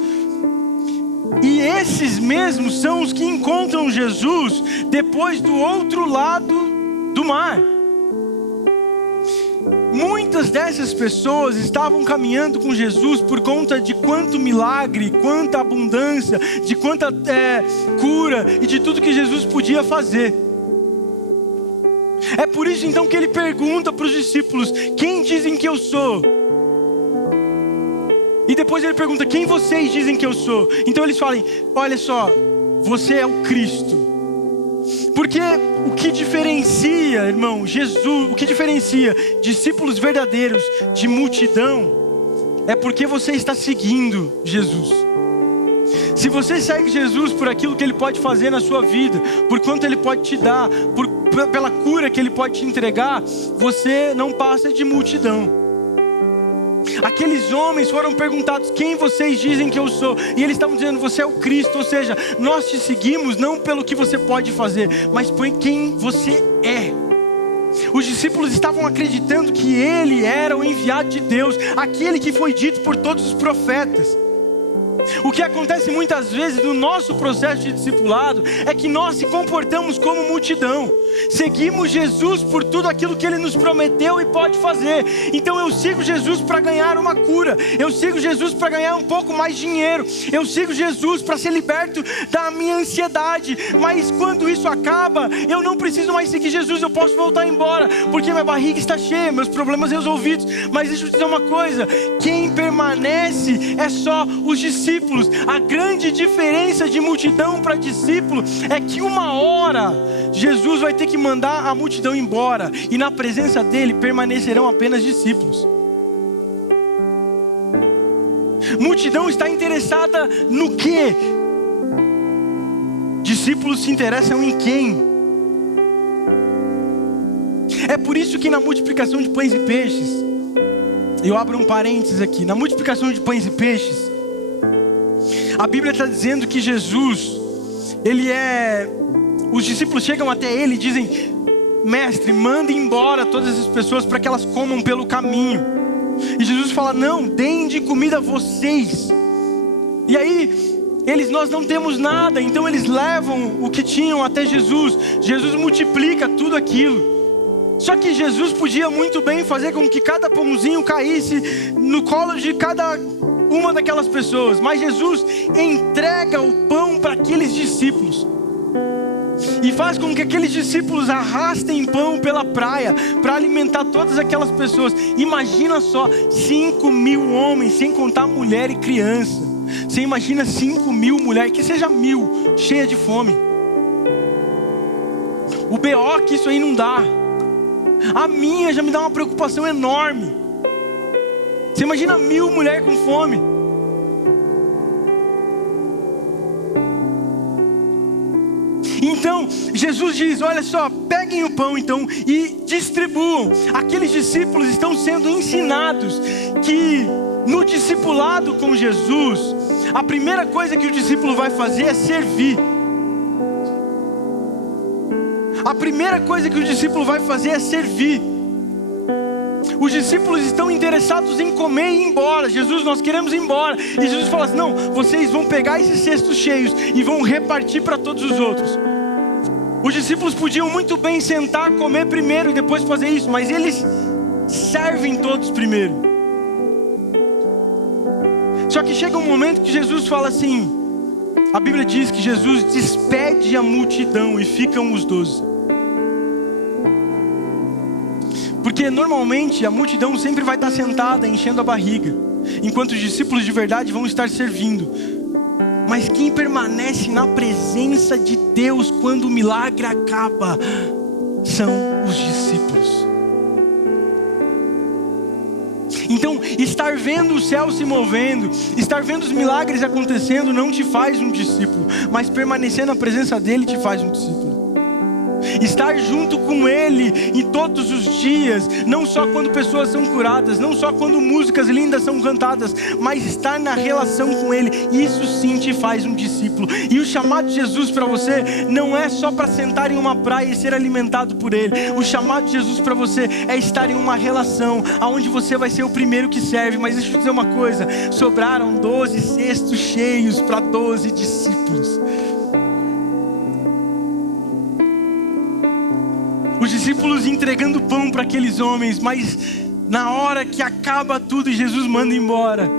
E esses mesmos são os que encontram Jesus depois do outro lado do mar. Muitas dessas pessoas estavam caminhando com Jesus por conta de quanto milagre, quanta abundância, de quanta cura e de tudo que Jesus podia fazer. É por isso então que ele pergunta para os discípulos, quem dizem que eu sou? E depois ele pergunta, quem vocês dizem que eu sou? Então eles falam, olha só, você é o Cristo. Porque o que diferencia, irmão, Jesus, o que diferencia discípulos verdadeiros de multidão, é porque você está seguindo Jesus. Se você segue Jesus por aquilo que Ele pode fazer na sua vida, por quanto Ele pode te dar, pela cura que Ele pode te entregar, você não passa de multidão. Aqueles homens foram perguntados, quem vocês dizem que eu sou? E eles estavam dizendo, você é o Cristo. Ou seja, nós te seguimos não pelo que você pode fazer, mas por quem você é. Os discípulos estavam acreditando que Ele era o enviado de Deus, aquele que foi dito por todos os profetas. O que acontece muitas vezes no nosso processo de discipulado é que nós se comportamos como multidão. Seguimos Jesus por tudo aquilo que Ele nos prometeu e pode fazer. Então eu sigo Jesus para ganhar uma cura. Eu sigo Jesus para ganhar um pouco mais de dinheiro. Eu sigo Jesus para ser liberto da minha ansiedade. Mas quando isso acaba, eu não preciso mais seguir Jesus. Eu posso voltar embora, porque minha barriga está cheia, meus problemas resolvidos. Mas deixa eu te dizer uma coisa, quem permanece é só os discípulos. A grande diferença de multidão para discípulo é que uma hora Jesus vai ter que mandar a multidão embora, e na presença dele permanecerão apenas discípulos. Multidão está interessada no quê? Discípulos se interessam em quem? É por isso que na multiplicação de pães e peixes, eu abro um parênteses aqui, na multiplicação de pães e peixes, a Bíblia está dizendo que Jesus, os discípulos chegam até ele e dizem: mestre, manda embora todas essas pessoas para que elas comam pelo caminho. E Jesus fala: não, deem de comida a vocês. E aí, nós não temos nada, então eles levam o que tinham até Jesus. Jesus multiplica tudo aquilo. Só que Jesus podia muito bem fazer com que cada pãozinho caísse no colo de cada uma daquelas pessoas. Mas Jesus entrega o pão para aqueles discípulos. E faz com que aqueles discípulos arrastem pão pela praia para alimentar todas aquelas pessoas. Imagina só, 5.000 homens, sem contar mulher e criança. Você imagina 5.000 mulheres, que seja 1.000, cheia de fome. O BO que isso aí não dá. A minha já me dá uma preocupação enorme. Você imagina 1.000 mulheres com fome. Então, Jesus diz: olha só, peguem o pão então e distribuam. Aqueles discípulos estão sendo ensinados que no discipulado com Jesus, a primeira coisa que o discípulo vai fazer é servir. A primeira coisa que o discípulo vai fazer é servir. Os discípulos estão interessados em comer e ir embora. Jesus, nós queremos ir embora. E Jesus fala assim: não, vocês vão pegar esses cestos cheios e vão repartir para todos os outros. Os discípulos podiam muito bem sentar, comer primeiro e depois fazer isso, mas eles servem todos primeiro. Só que chega um momento que Jesus fala assim, a Bíblia diz que Jesus despede a multidão e ficam os 12. Porque normalmente a multidão sempre vai estar sentada, enchendo a barriga, enquanto os discípulos de verdade vão estar servindo. Mas quem permanece na presença de Deus quando o milagre acaba são os discípulos. Então, estar vendo o céu se movendo, estar vendo os milagres acontecendo não te faz um discípulo, mas permanecer na presença dele te faz um discípulo. Estar junto com Ele em todos os dias, não só quando pessoas são curadas, não só quando músicas lindas são cantadas, mas estar na relação com Ele, isso sim te faz um discípulo. E o chamado de Jesus para você não é só para sentar em uma praia e ser alimentado por Ele. O chamado de Jesus para você é estar em uma relação onde você vai ser o primeiro que serve. Mas deixa eu dizer uma coisa, sobraram 12 cestos cheios para 12 discípulos. Os discípulos entregando pão para aqueles homens, mas na hora que acaba tudo e Jesus manda embora,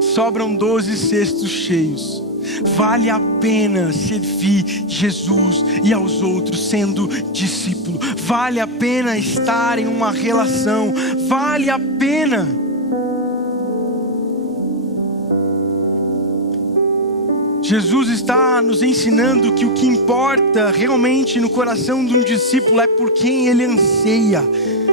sobram 12 cestos cheios. Vale a pena servir Jesus e aos outros sendo discípulo. Vale a pena estar em uma relação. Vale a pena. Jesus está nos ensinando que o que importa realmente no coração de um discípulo é por quem ele anseia.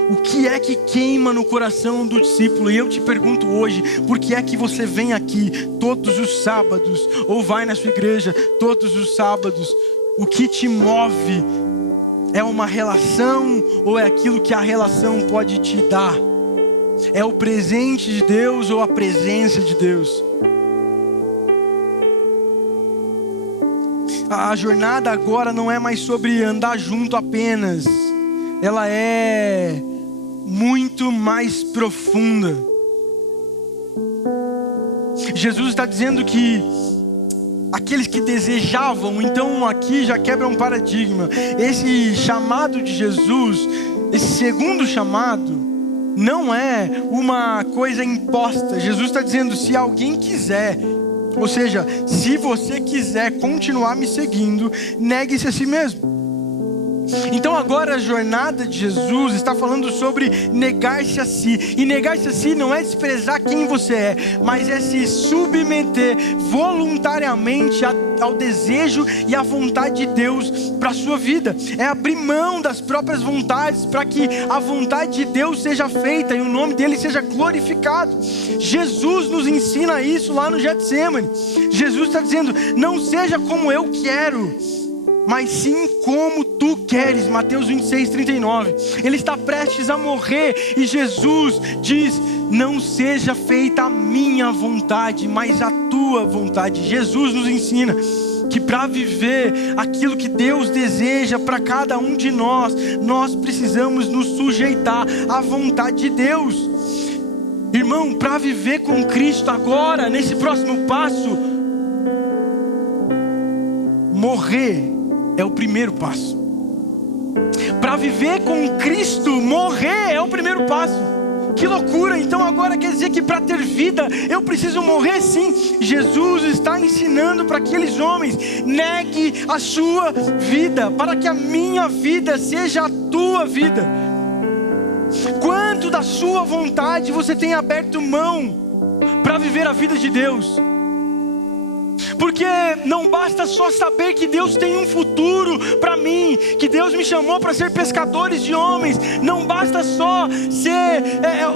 O que é que queima no coração do discípulo? E eu te pergunto hoje, por que é que você vem aqui todos os sábados, ou vai na sua igreja todos os sábados? O que te move é uma relação ou é aquilo que a relação pode te dar? É o presente de Deus ou a presença de Deus? A jornada agora não é mais sobre andar junto apenas. Ela é muito mais profunda. Jesus está dizendo que aqueles que desejavam, então aqui já quebra um paradigma. Esse chamado de Jesus, esse segundo chamado, não é uma coisa imposta. Jesus está dizendo, se alguém quiser, ou seja, se você quiser continuar me seguindo, negue-se a si mesmo. Então agora a jornada de Jesus está falando sobre negar-se a si. E negar-se a si não é desprezar quem você é, mas é se submeter voluntariamente ao desejo e à vontade de Deus para a sua vida, é abrir mão das próprias vontades para que a vontade de Deus seja feita e o nome dele seja glorificado. Jesus nos ensina isso lá no Getsemane. Jesus está dizendo: não seja como eu quero, mas sim como tu queres. Mateus 26:39. Ele está prestes a morrer e Jesus diz: não seja feita a minha vontade, mas a tua vontade. Jesus nos ensina que para viver aquilo que Deus deseja para cada um de nós, nós precisamos nos sujeitar à vontade de Deus. Irmão, para viver com Cristo agora, nesse próximo passo, morrer é o primeiro passo. Para viver com Cristo, morrer é o primeiro passo. Que loucura! Então agora quer dizer que para ter vida eu preciso morrer? Sim. Jesus está ensinando para aqueles homens: negue a sua vida para que a minha vida seja a tua vida. Quanto da sua vontade você tem aberto mão para viver a vida de Deus? Porque não basta só saber que Deus tem um futuro para mim, que Deus me chamou para ser pescadores de homens. Não basta só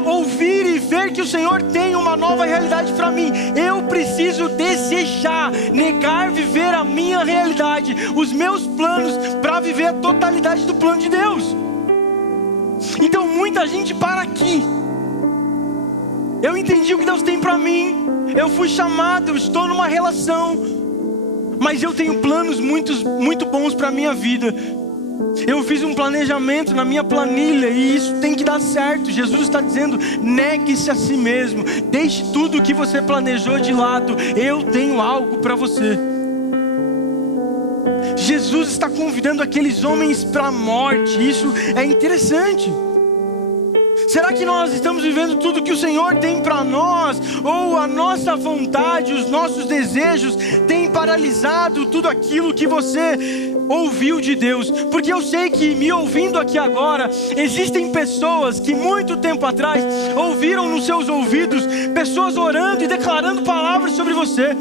ouvir e ver que o Senhor tem uma nova realidade para mim. Eu preciso desejar, negar viver a minha realidade, os meus planos, para viver a totalidade do plano de Deus. Então muita gente para aqui. Eu entendi o que Deus tem para mim. Eu fui chamado, eu estou numa relação, mas eu tenho planos muito bons para a minha vida. Eu fiz um planejamento na minha planilha e isso tem que dar certo. Jesus está dizendo: negue-se a si mesmo, deixe tudo o que você planejou de lado. Eu tenho algo para você. Jesus está convidando aqueles homens para a morte. Isso é interessante. Será que nós estamos vivendo tudo que o Senhor tem para nós? Ou a nossa vontade, os nossos desejos têm paralisado tudo aquilo que você ouviu de Deus? Porque eu sei que, me ouvindo aqui agora, existem pessoas que muito tempo atrás ouviram nos seus ouvidos pessoas orando e declarando palavras sobre você.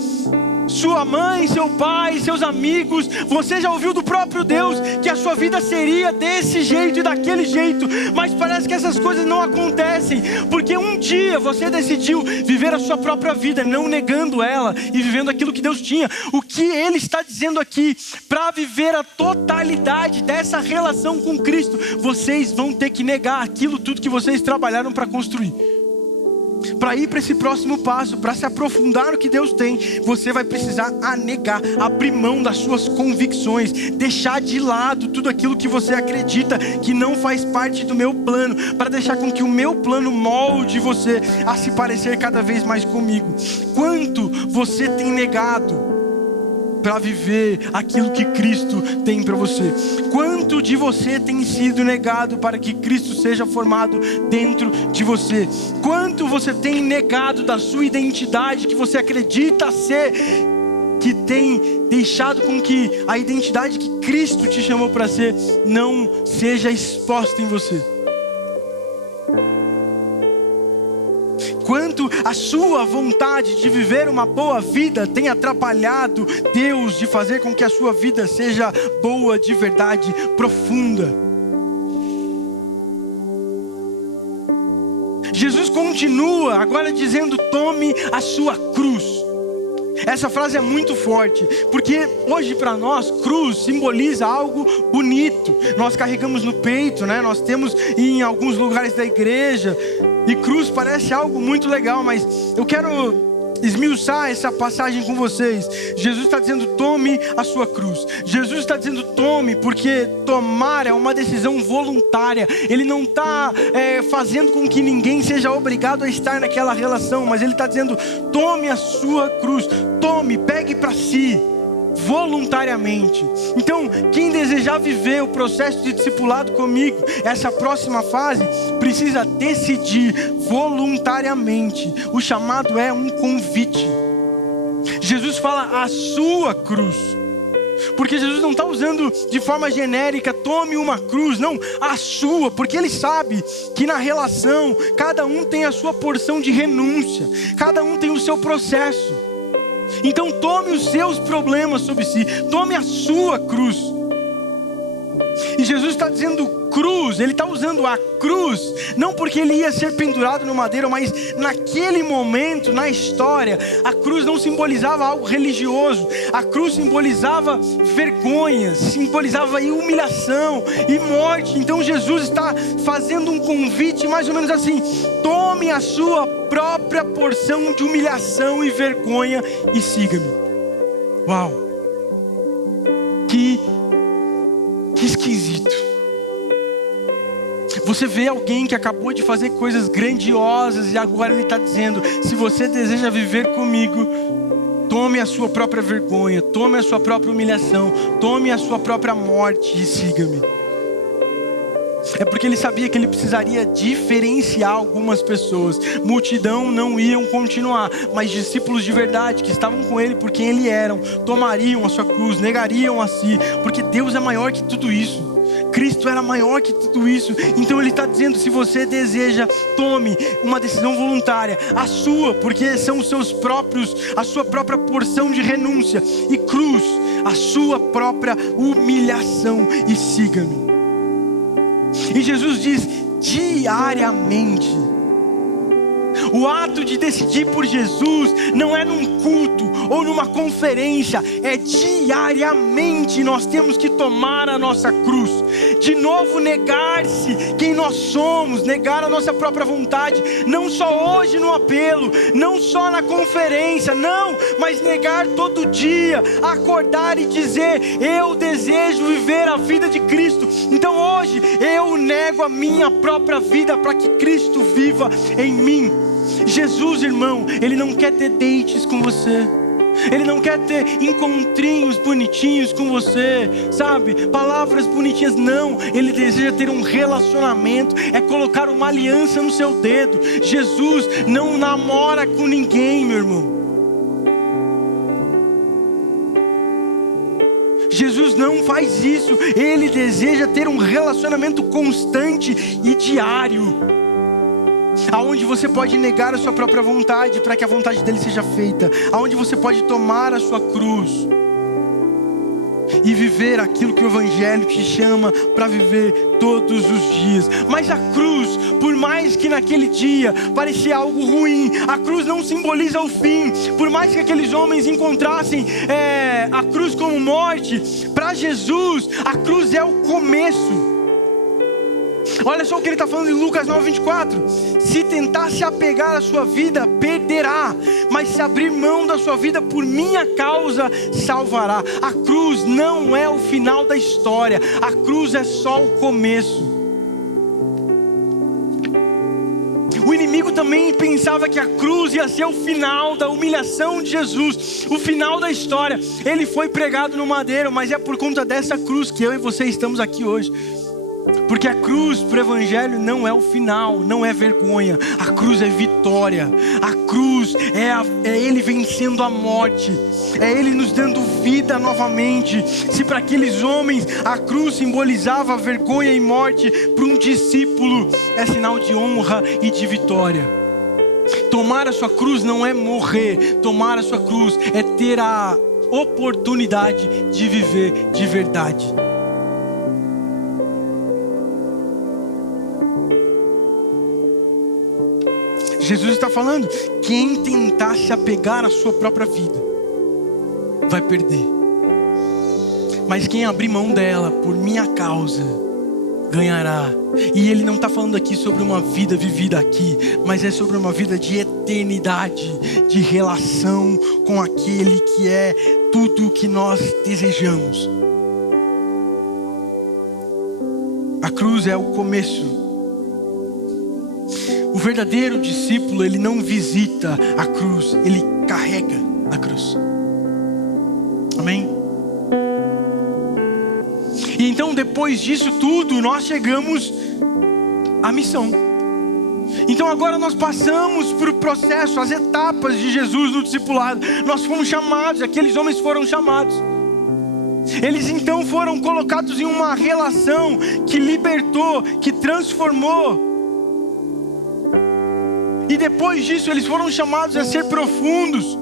Sua mãe, seu pai, seus amigos. Você já ouviu do próprio Deus que a sua vida seria desse jeito e daquele jeito, mas parece que essas coisas não acontecem, porque um dia você decidiu viver a sua própria vida, não negando ela e vivendo aquilo que Deus tinha. O que Ele está dizendo aqui: para viver a totalidade dessa relação com Cristo, vocês vão ter que negar aquilo tudo que vocês trabalharam para construir. Para ir para esse próximo passo, para se aprofundar no que Deus tem, você vai precisar negar, abrir mão das suas convicções, deixar de lado tudo aquilo que você acredita que não faz parte do meu plano, para deixar com que o meu plano molde você a se parecer cada vez mais comigo. Quanto você tem negado para viver aquilo que Cristo tem para você? Quanto de você tem sido negado para que Cristo seja formado dentro de você? Quanto você tem negado da sua identidade que você acredita ser, que tem deixado com que a identidade que Cristo te chamou para ser não seja exposta em você? Quanto a sua vontade de viver uma boa vida tem atrapalhado Deus de fazer com que a sua vida seja boa de verdade, profunda. Jesus continua agora dizendo: tome a sua cruz. Essa frase é muito forte, porque hoje para nós cruz simboliza algo bonito. Nós carregamos no peito, né? Nós temos em alguns lugares da igreja, e cruz parece algo muito legal, mas eu quero esmiuçar essa passagem com vocês. Jesus está dizendo: tome a sua cruz. Jesus está dizendo tome, porque tomar é uma decisão voluntária. Ele não está fazendo com que ninguém seja obrigado a estar naquela relação, mas Ele está dizendo: tome a sua cruz. Tome, pegue para si, voluntariamente. Então, quem desejar viver o processo de discipulado comigo, essa próxima fase, precisa decidir voluntariamente. O chamado é um convite. Jesus fala a sua cruz, porque Jesus não está usando de forma genérica: tome uma cruz. Não, a sua, porque Ele sabe que na relação cada um tem a sua porção de renúncia, cada um tem o seu processo. Então tome os seus problemas sobre si, tome a sua cruz. E Jesus está dizendo cruz, ele está usando a cruz, não porque ele ia ser pendurado no madeiro, mas naquele momento, na história, a cruz não simbolizava algo religioso, a cruz simbolizava vergonha, simbolizava humilhação e morte. Então Jesus está fazendo um convite mais ou menos assim: tome a sua própria porção de humilhação e vergonha e siga-me. Uau, que esquisito. Você vê alguém que acabou de fazer coisas grandiosas e agora ele está dizendo: se você deseja viver comigo, tome a sua própria vergonha, tome a sua própria humilhação, tome a sua própria morte e siga-me. É porque ele sabia que ele precisaria diferenciar algumas pessoas. Multidão não iam continuar, mas discípulos de verdade que estavam com ele por quem ele era, tomariam a sua cruz, negariam a si, porque Deus é maior que tudo isso. Cristo era maior que tudo isso. Então ele está dizendo: se você deseja, tome uma decisão voluntária, a sua, porque são os seus próprios, a sua própria porção de renúncia, e cruz, a sua própria humilhação, e siga-me. E Jesus diz: diariamente. O ato de decidir por Jesus não é num culto ou numa conferência, é diariamente. Nós temos que tomar a nossa cruz, de novo negar-se quem nós somos, negar a nossa própria vontade, não só hoje no apelo, não só na conferência, não, mas negar todo dia, acordar e dizer: eu desejo viver a vida de Cristo, então hoje eu nego a minha própria vida para que Cristo viva em mim. Jesus, irmão, ele não quer ter dates com você, ele não quer ter encontrinhos bonitinhos com você, sabe, palavras bonitinhas, não. Ele deseja ter um relacionamento, é colocar uma aliança no seu dedo. Jesus não namora com ninguém, meu irmão. Jesus não faz isso. Ele deseja ter um relacionamento constante e diário, aonde você pode negar a sua própria vontade para que a vontade dele seja feita, aonde você pode tomar a sua cruz e viver aquilo que o Evangelho te chama para viver todos os dias. Mas a cruz, por mais que naquele dia parecia algo ruim, a cruz não simboliza o fim. Por mais que aqueles homens encontrassem a cruz como morte, para Jesus a cruz é o começo. Olha só o que ele está falando em Lucas 9:24. Se tentar se apegar à sua vida, perderá, mas se abrir mão da sua vida por minha causa, salvará. A cruz não é o final da história, a cruz é só o começo. O inimigo também pensava que a cruz ia ser o final da humilhação de Jesus, o final da história. Ele foi pregado no madeiro, mas é por conta dessa cruz que eu e você estamos aqui hoje. Porque a cruz para o Evangelho não é o final, não é vergonha. A cruz é vitória. A cruz é Ele vencendo a morte, é Ele nos dando vida novamente. Se para aqueles homens a cruz simbolizava vergonha e morte, para um discípulo é sinal de honra e de vitória. Tomar a sua cruz não é morrer. Tomar a sua cruz é ter a oportunidade de viver de verdade. Jesus está falando: quem tentar se apegar à sua própria vida vai perder, mas quem abrir mão dela por minha causa ganhará. E ele não está falando aqui sobre uma vida vivida aqui, mas é sobre uma vida de eternidade, de relação com aquele que é tudo o que nós desejamos. A cruz é o começo. O verdadeiro discípulo, ele não visita a cruz, ele carrega a cruz. Amém? E então depois disso tudo, nós chegamos à missão. Então agora nós passamos por o processo, as etapas de Jesus no discipulado. Nós fomos chamados, aqueles homens foram chamados. Eles então foram colocados em uma relação que libertou, que transformou. E depois disso eles foram chamados a ser profundos.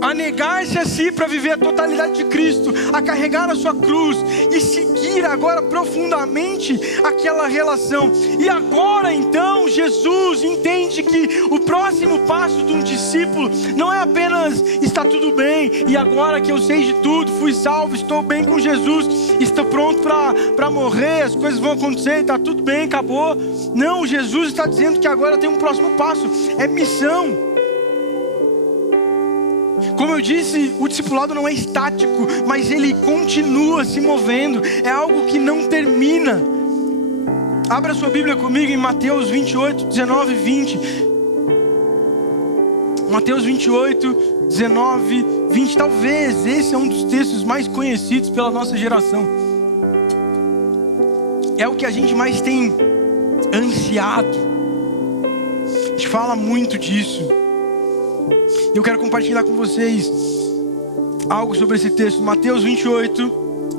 a negar-se a si para viver a totalidade de Cristo, a carregar a sua cruz e seguir agora profundamente aquela relação. E agora então Jesus entende que o próximo passo de um discípulo não é apenas está tudo bem, e agora que eu sei de tudo, fui salvo, estou bem com Jesus, estou pronto para morrer, as coisas vão acontecer, está tudo bem, acabou. Não, Jesus está dizendo que agora tem um próximo passo, é missão. Como eu disse, o discipulado não é estático, mas ele continua se movendo. É algo que não termina. Abra sua Bíblia comigo em Mateus 28, 19 e 20. Mateus 28, 19, 20. Talvez esse é um dos textos mais conhecidos pela nossa geração. É o que a gente mais tem ansiado. A gente fala muito disso. Eu quero compartilhar com vocês algo sobre esse texto. Mateus 28,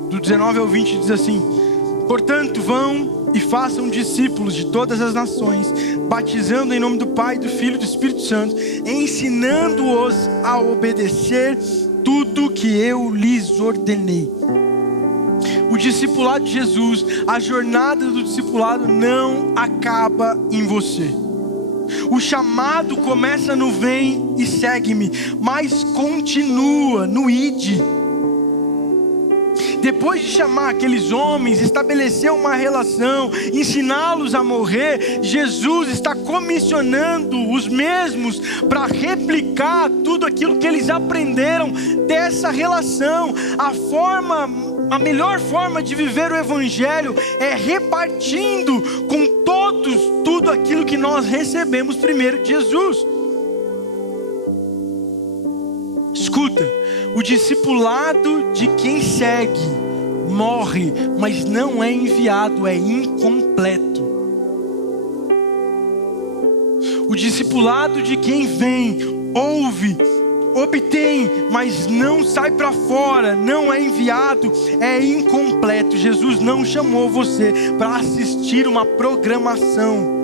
do 19 ao 20, diz assim: portanto, vão e façam discípulos de todas as nações, batizando em nome do Pai, do Filho e do Espírito Santo, ensinando-os a obedecer tudo que eu lhes ordenei. O discipulado de Jesus, a jornada do discipulado não acaba em você. O chamado começa no vem e segue-me, mas continua no ide. Depois de chamar aqueles homens, estabelecer uma relação, ensiná-los a morrer, Jesus está comissionando os mesmos para replicar tudo aquilo que eles aprenderam dessa relação. A melhor forma de viver o Evangelho é repartindo com todos tudo aquilo que nós recebemos primeiro de Jesus. Escuta, o discipulado de quem segue morre, mas não é enviado, é incompleto. O discipulado de quem vem, ouve, obtém, mas não sai para fora, não é enviado, é incompleto. Jesus não chamou você para assistir uma programação.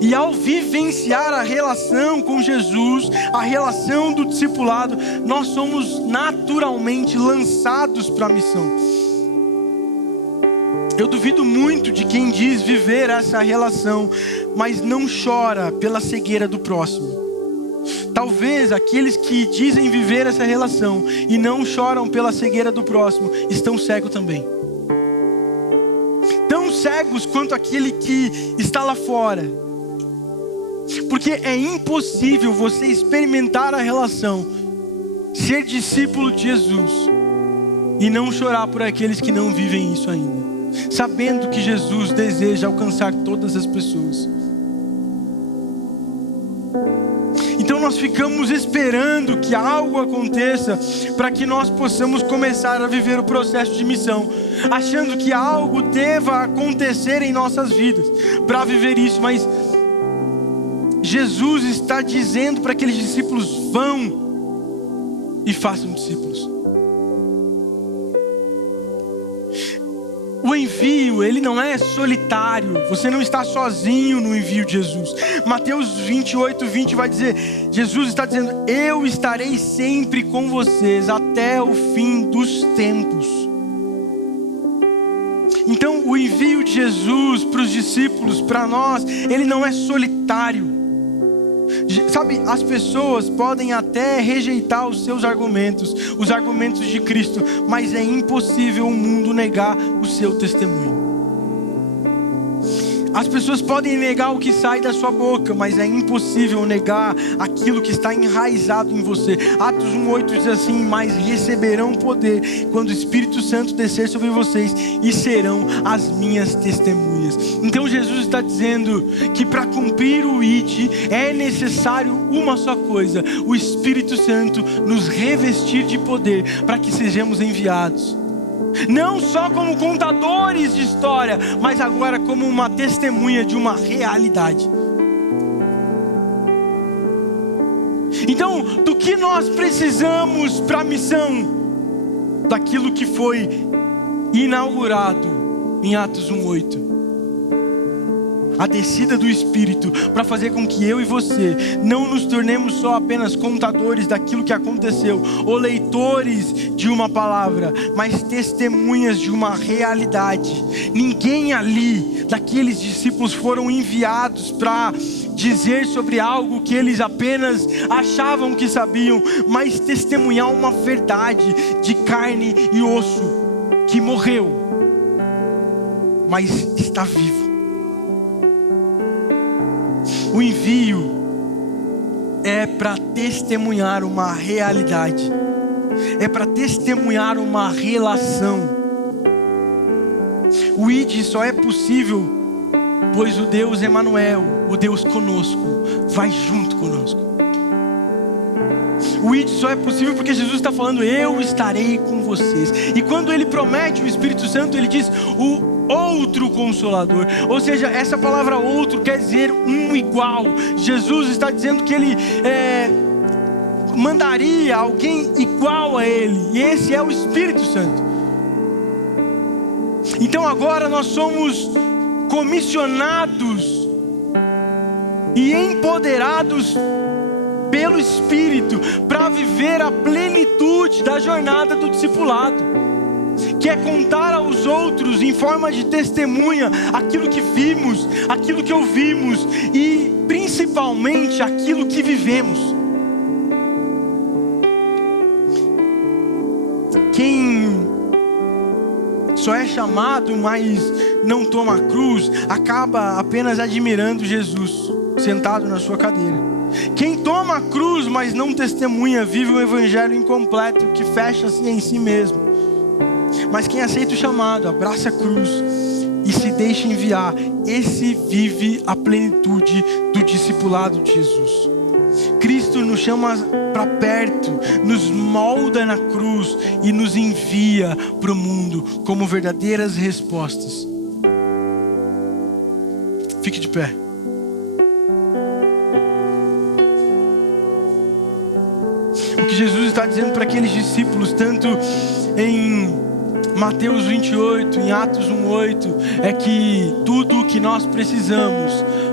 E ao vivenciar a relação com Jesus, a relação do discipulado, nós somos naturalmente lançados para a missão. Eu duvido muito de quem diz viver essa relação, mas não chora pela cegueira do próximo. Talvez aqueles que dizem viver essa relação e não choram pela cegueira do próximo, estão cegos também. Tão cegos quanto aquele que está lá fora. Porque é impossível você experimentar a relação, ser discípulo de Jesus e não chorar por aqueles que não vivem isso ainda, sabendo que Jesus deseja alcançar todas as pessoas. Então nós ficamos esperando que algo aconteça para que nós possamos começar a viver o processo de missão, achando que algo deva acontecer em nossas vidas para viver isso, mas Jesus está dizendo para aqueles discípulos: vão e façam discípulos. O envio, ele não é solitário. Você não está sozinho no envio de Jesus. Mateus 28, 20 vai dizer, Jesus está dizendo: eu estarei sempre com vocês até o fim dos tempos. Então o envio de Jesus para os discípulos, para nós, ele não é solitário. Sabe, as pessoas podem até rejeitar os seus argumentos, os argumentos de Cristo, mas é impossível o mundo negar o seu testemunho. As pessoas podem negar o que sai da sua boca, mas é impossível negar aquilo que está enraizado em você. Atos 1:8 diz assim: mas receberão poder quando o Espírito Santo descer sobre vocês e serão as minhas testemunhas. Então Jesus está dizendo que para cumprir o ID é necessário uma só coisa: o Espírito Santo nos revestir de poder para que sejamos enviados. Não só como contadores de história, mas agora como uma testemunha de uma realidade. Então, do que nós precisamos para a missão? Daquilo que foi inaugurado em Atos 1:8. a descida do Espírito, para fazer com que eu e você não nos tornemos só apenas contadores daquilo que aconteceu, ou leitores de uma palavra, mas testemunhas de uma realidade. Ninguém ali, daqueles discípulos, foram enviados para dizer sobre algo que eles apenas achavam que sabiam, mas testemunhar uma verdade de carne e osso, que morreu, mas está vivo. O envio é para testemunhar uma realidade, é para testemunhar uma relação. O ID só é possível, pois o Deus Emanuel, o Deus conosco, vai junto conosco. O ID só é possível porque Jesus está falando: eu estarei com vocês. E quando Ele promete o Espírito Santo, Ele diz: o outro Consolador. Ou seja, essa palavra outro quer dizer um igual. Jesus está dizendo que Ele mandaria alguém igual a Ele, e esse é o Espírito Santo. Então agora nós somos comissionados e empoderados pelo Espírito para viver a plenitude da jornada do discipulado, que é contar aos outros em forma de testemunha aquilo que vimos, aquilo que ouvimos e principalmente aquilo que vivemos. Quem só é chamado, mas não toma a cruz, acaba apenas admirando Jesus sentado na sua cadeira. Quem toma a cruz, mas não testemunha, vive um evangelho incompleto que fecha-se em si mesmo. Mas quem aceita o chamado, abraça a cruz e se deixa enviar, esse vive a plenitude do discipulado de Jesus. Cristo nos chama para perto, nos molda na cruz e nos envia para o mundo como verdadeiras respostas. Fique de pé. O que Jesus está dizendo para aqueles discípulos, tanto em Mateus 28, em Atos 1:8, é que tudo o que nós precisamos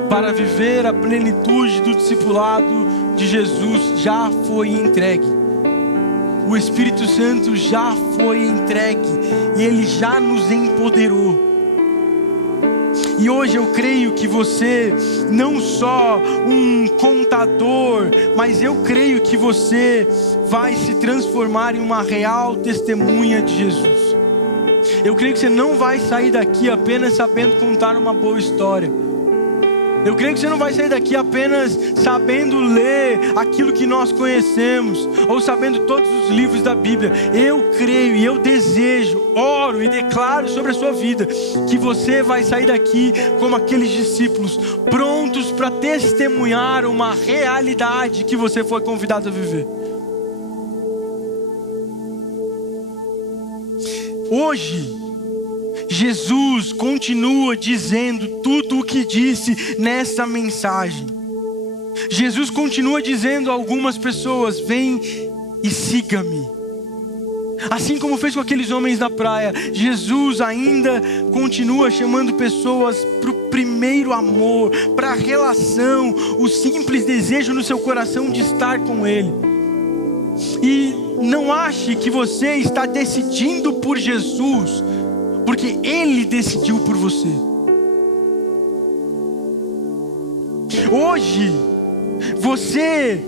para viver a plenitude do discipulado de Jesus já foi entregue. O Espírito Santo já foi entregue e Ele já nos empoderou. E hoje eu creio que você, não só um contador, mas eu creio que você vai se transformar em uma real testemunha de Jesus. Eu creio que você não vai sair daqui apenas sabendo contar uma boa história. Eu creio que você não vai sair daqui apenas sabendo ler aquilo que nós conhecemos, ou sabendo todos os livros da Bíblia. Eu creio e eu desejo, oro e declaro sobre a sua vida, que você vai sair daqui como aqueles discípulos, prontos para testemunhar uma realidade que você foi convidado a viver. Hoje, Jesus continua dizendo tudo o que disse nessa mensagem. Jesus continua dizendo a algumas pessoas: vem e siga-me. Assim como fez com aqueles homens na praia, Jesus ainda continua chamando pessoas para o primeiro amor, para a relação, o simples desejo no seu coração de estar com Ele. E não ache que você está decidindo por Jesus, porque Ele decidiu por você. Hoje, você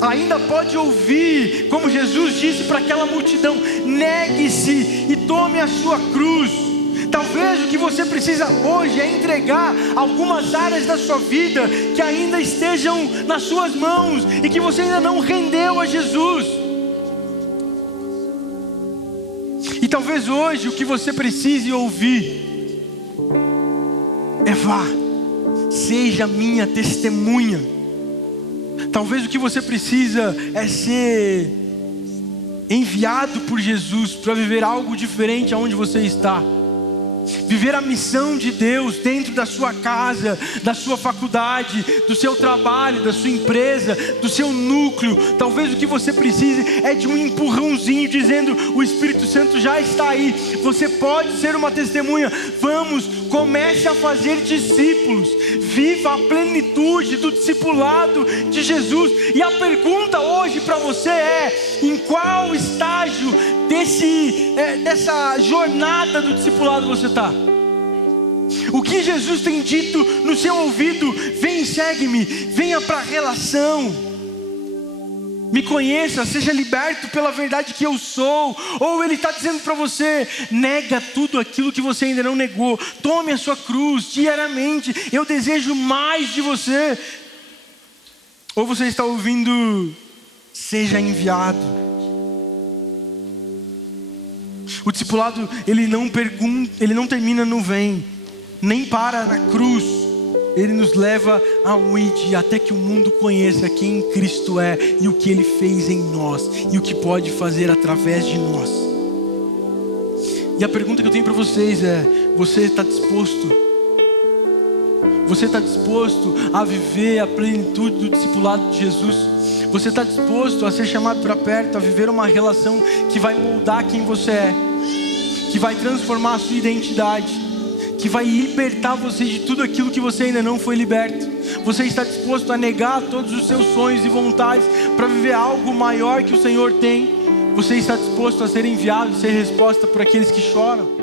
ainda pode ouvir, como Jesus disse para aquela multidão: negue-se e tome a sua cruz. Talvez o que você precisa hoje é entregar algumas áreas da sua vida que ainda estejam nas suas mãos e que você ainda não rendeu a Jesus. E talvez hoje o que você precise ouvir é: vá, seja minha testemunha. Talvez o que você precisa é ser enviado por Jesus para viver algo diferente aonde você está. Viver a missão de Deus dentro da sua casa, da sua faculdade, do seu trabalho, da sua empresa, do seu núcleo. Talvez o que você precise é de um empurrãozinho dizendo: o Espírito Santo já está aí, você pode ser uma testemunha. Vamos, comece a fazer discípulos. Viva a plenitude do discipulado de Jesus. E a pergunta hoje para você é: em qual estágio dessa jornada do discipulado você está? O que Jesus tem dito no seu ouvido? Vem, segue-me, venha para a relação, me conheça, seja liberto pela verdade que eu sou. Ou Ele está dizendo para você: nega tudo aquilo que você ainda não negou, tome a sua cruz diariamente, eu desejo mais de você. Ou você está ouvindo: seja enviado. O discipulado, ele não termina no vem, nem para na cruz. Ele nos leva ao id, até que o mundo conheça quem Cristo é e o que Ele fez em nós e o que pode fazer através de nós. E a pergunta que eu tenho para vocês é: você está disposto? Você está disposto a viver a plenitude do discipulado de Jesus? Você está disposto a ser chamado para perto, a viver uma relação que vai moldar quem você é, que vai transformar a sua identidade, que vai libertar você de tudo aquilo que você ainda não foi liberto? Você está disposto a negar todos os seus sonhos e vontades para viver algo maior que o Senhor tem? Você está disposto a ser enviado e ser resposta por aqueles que choram?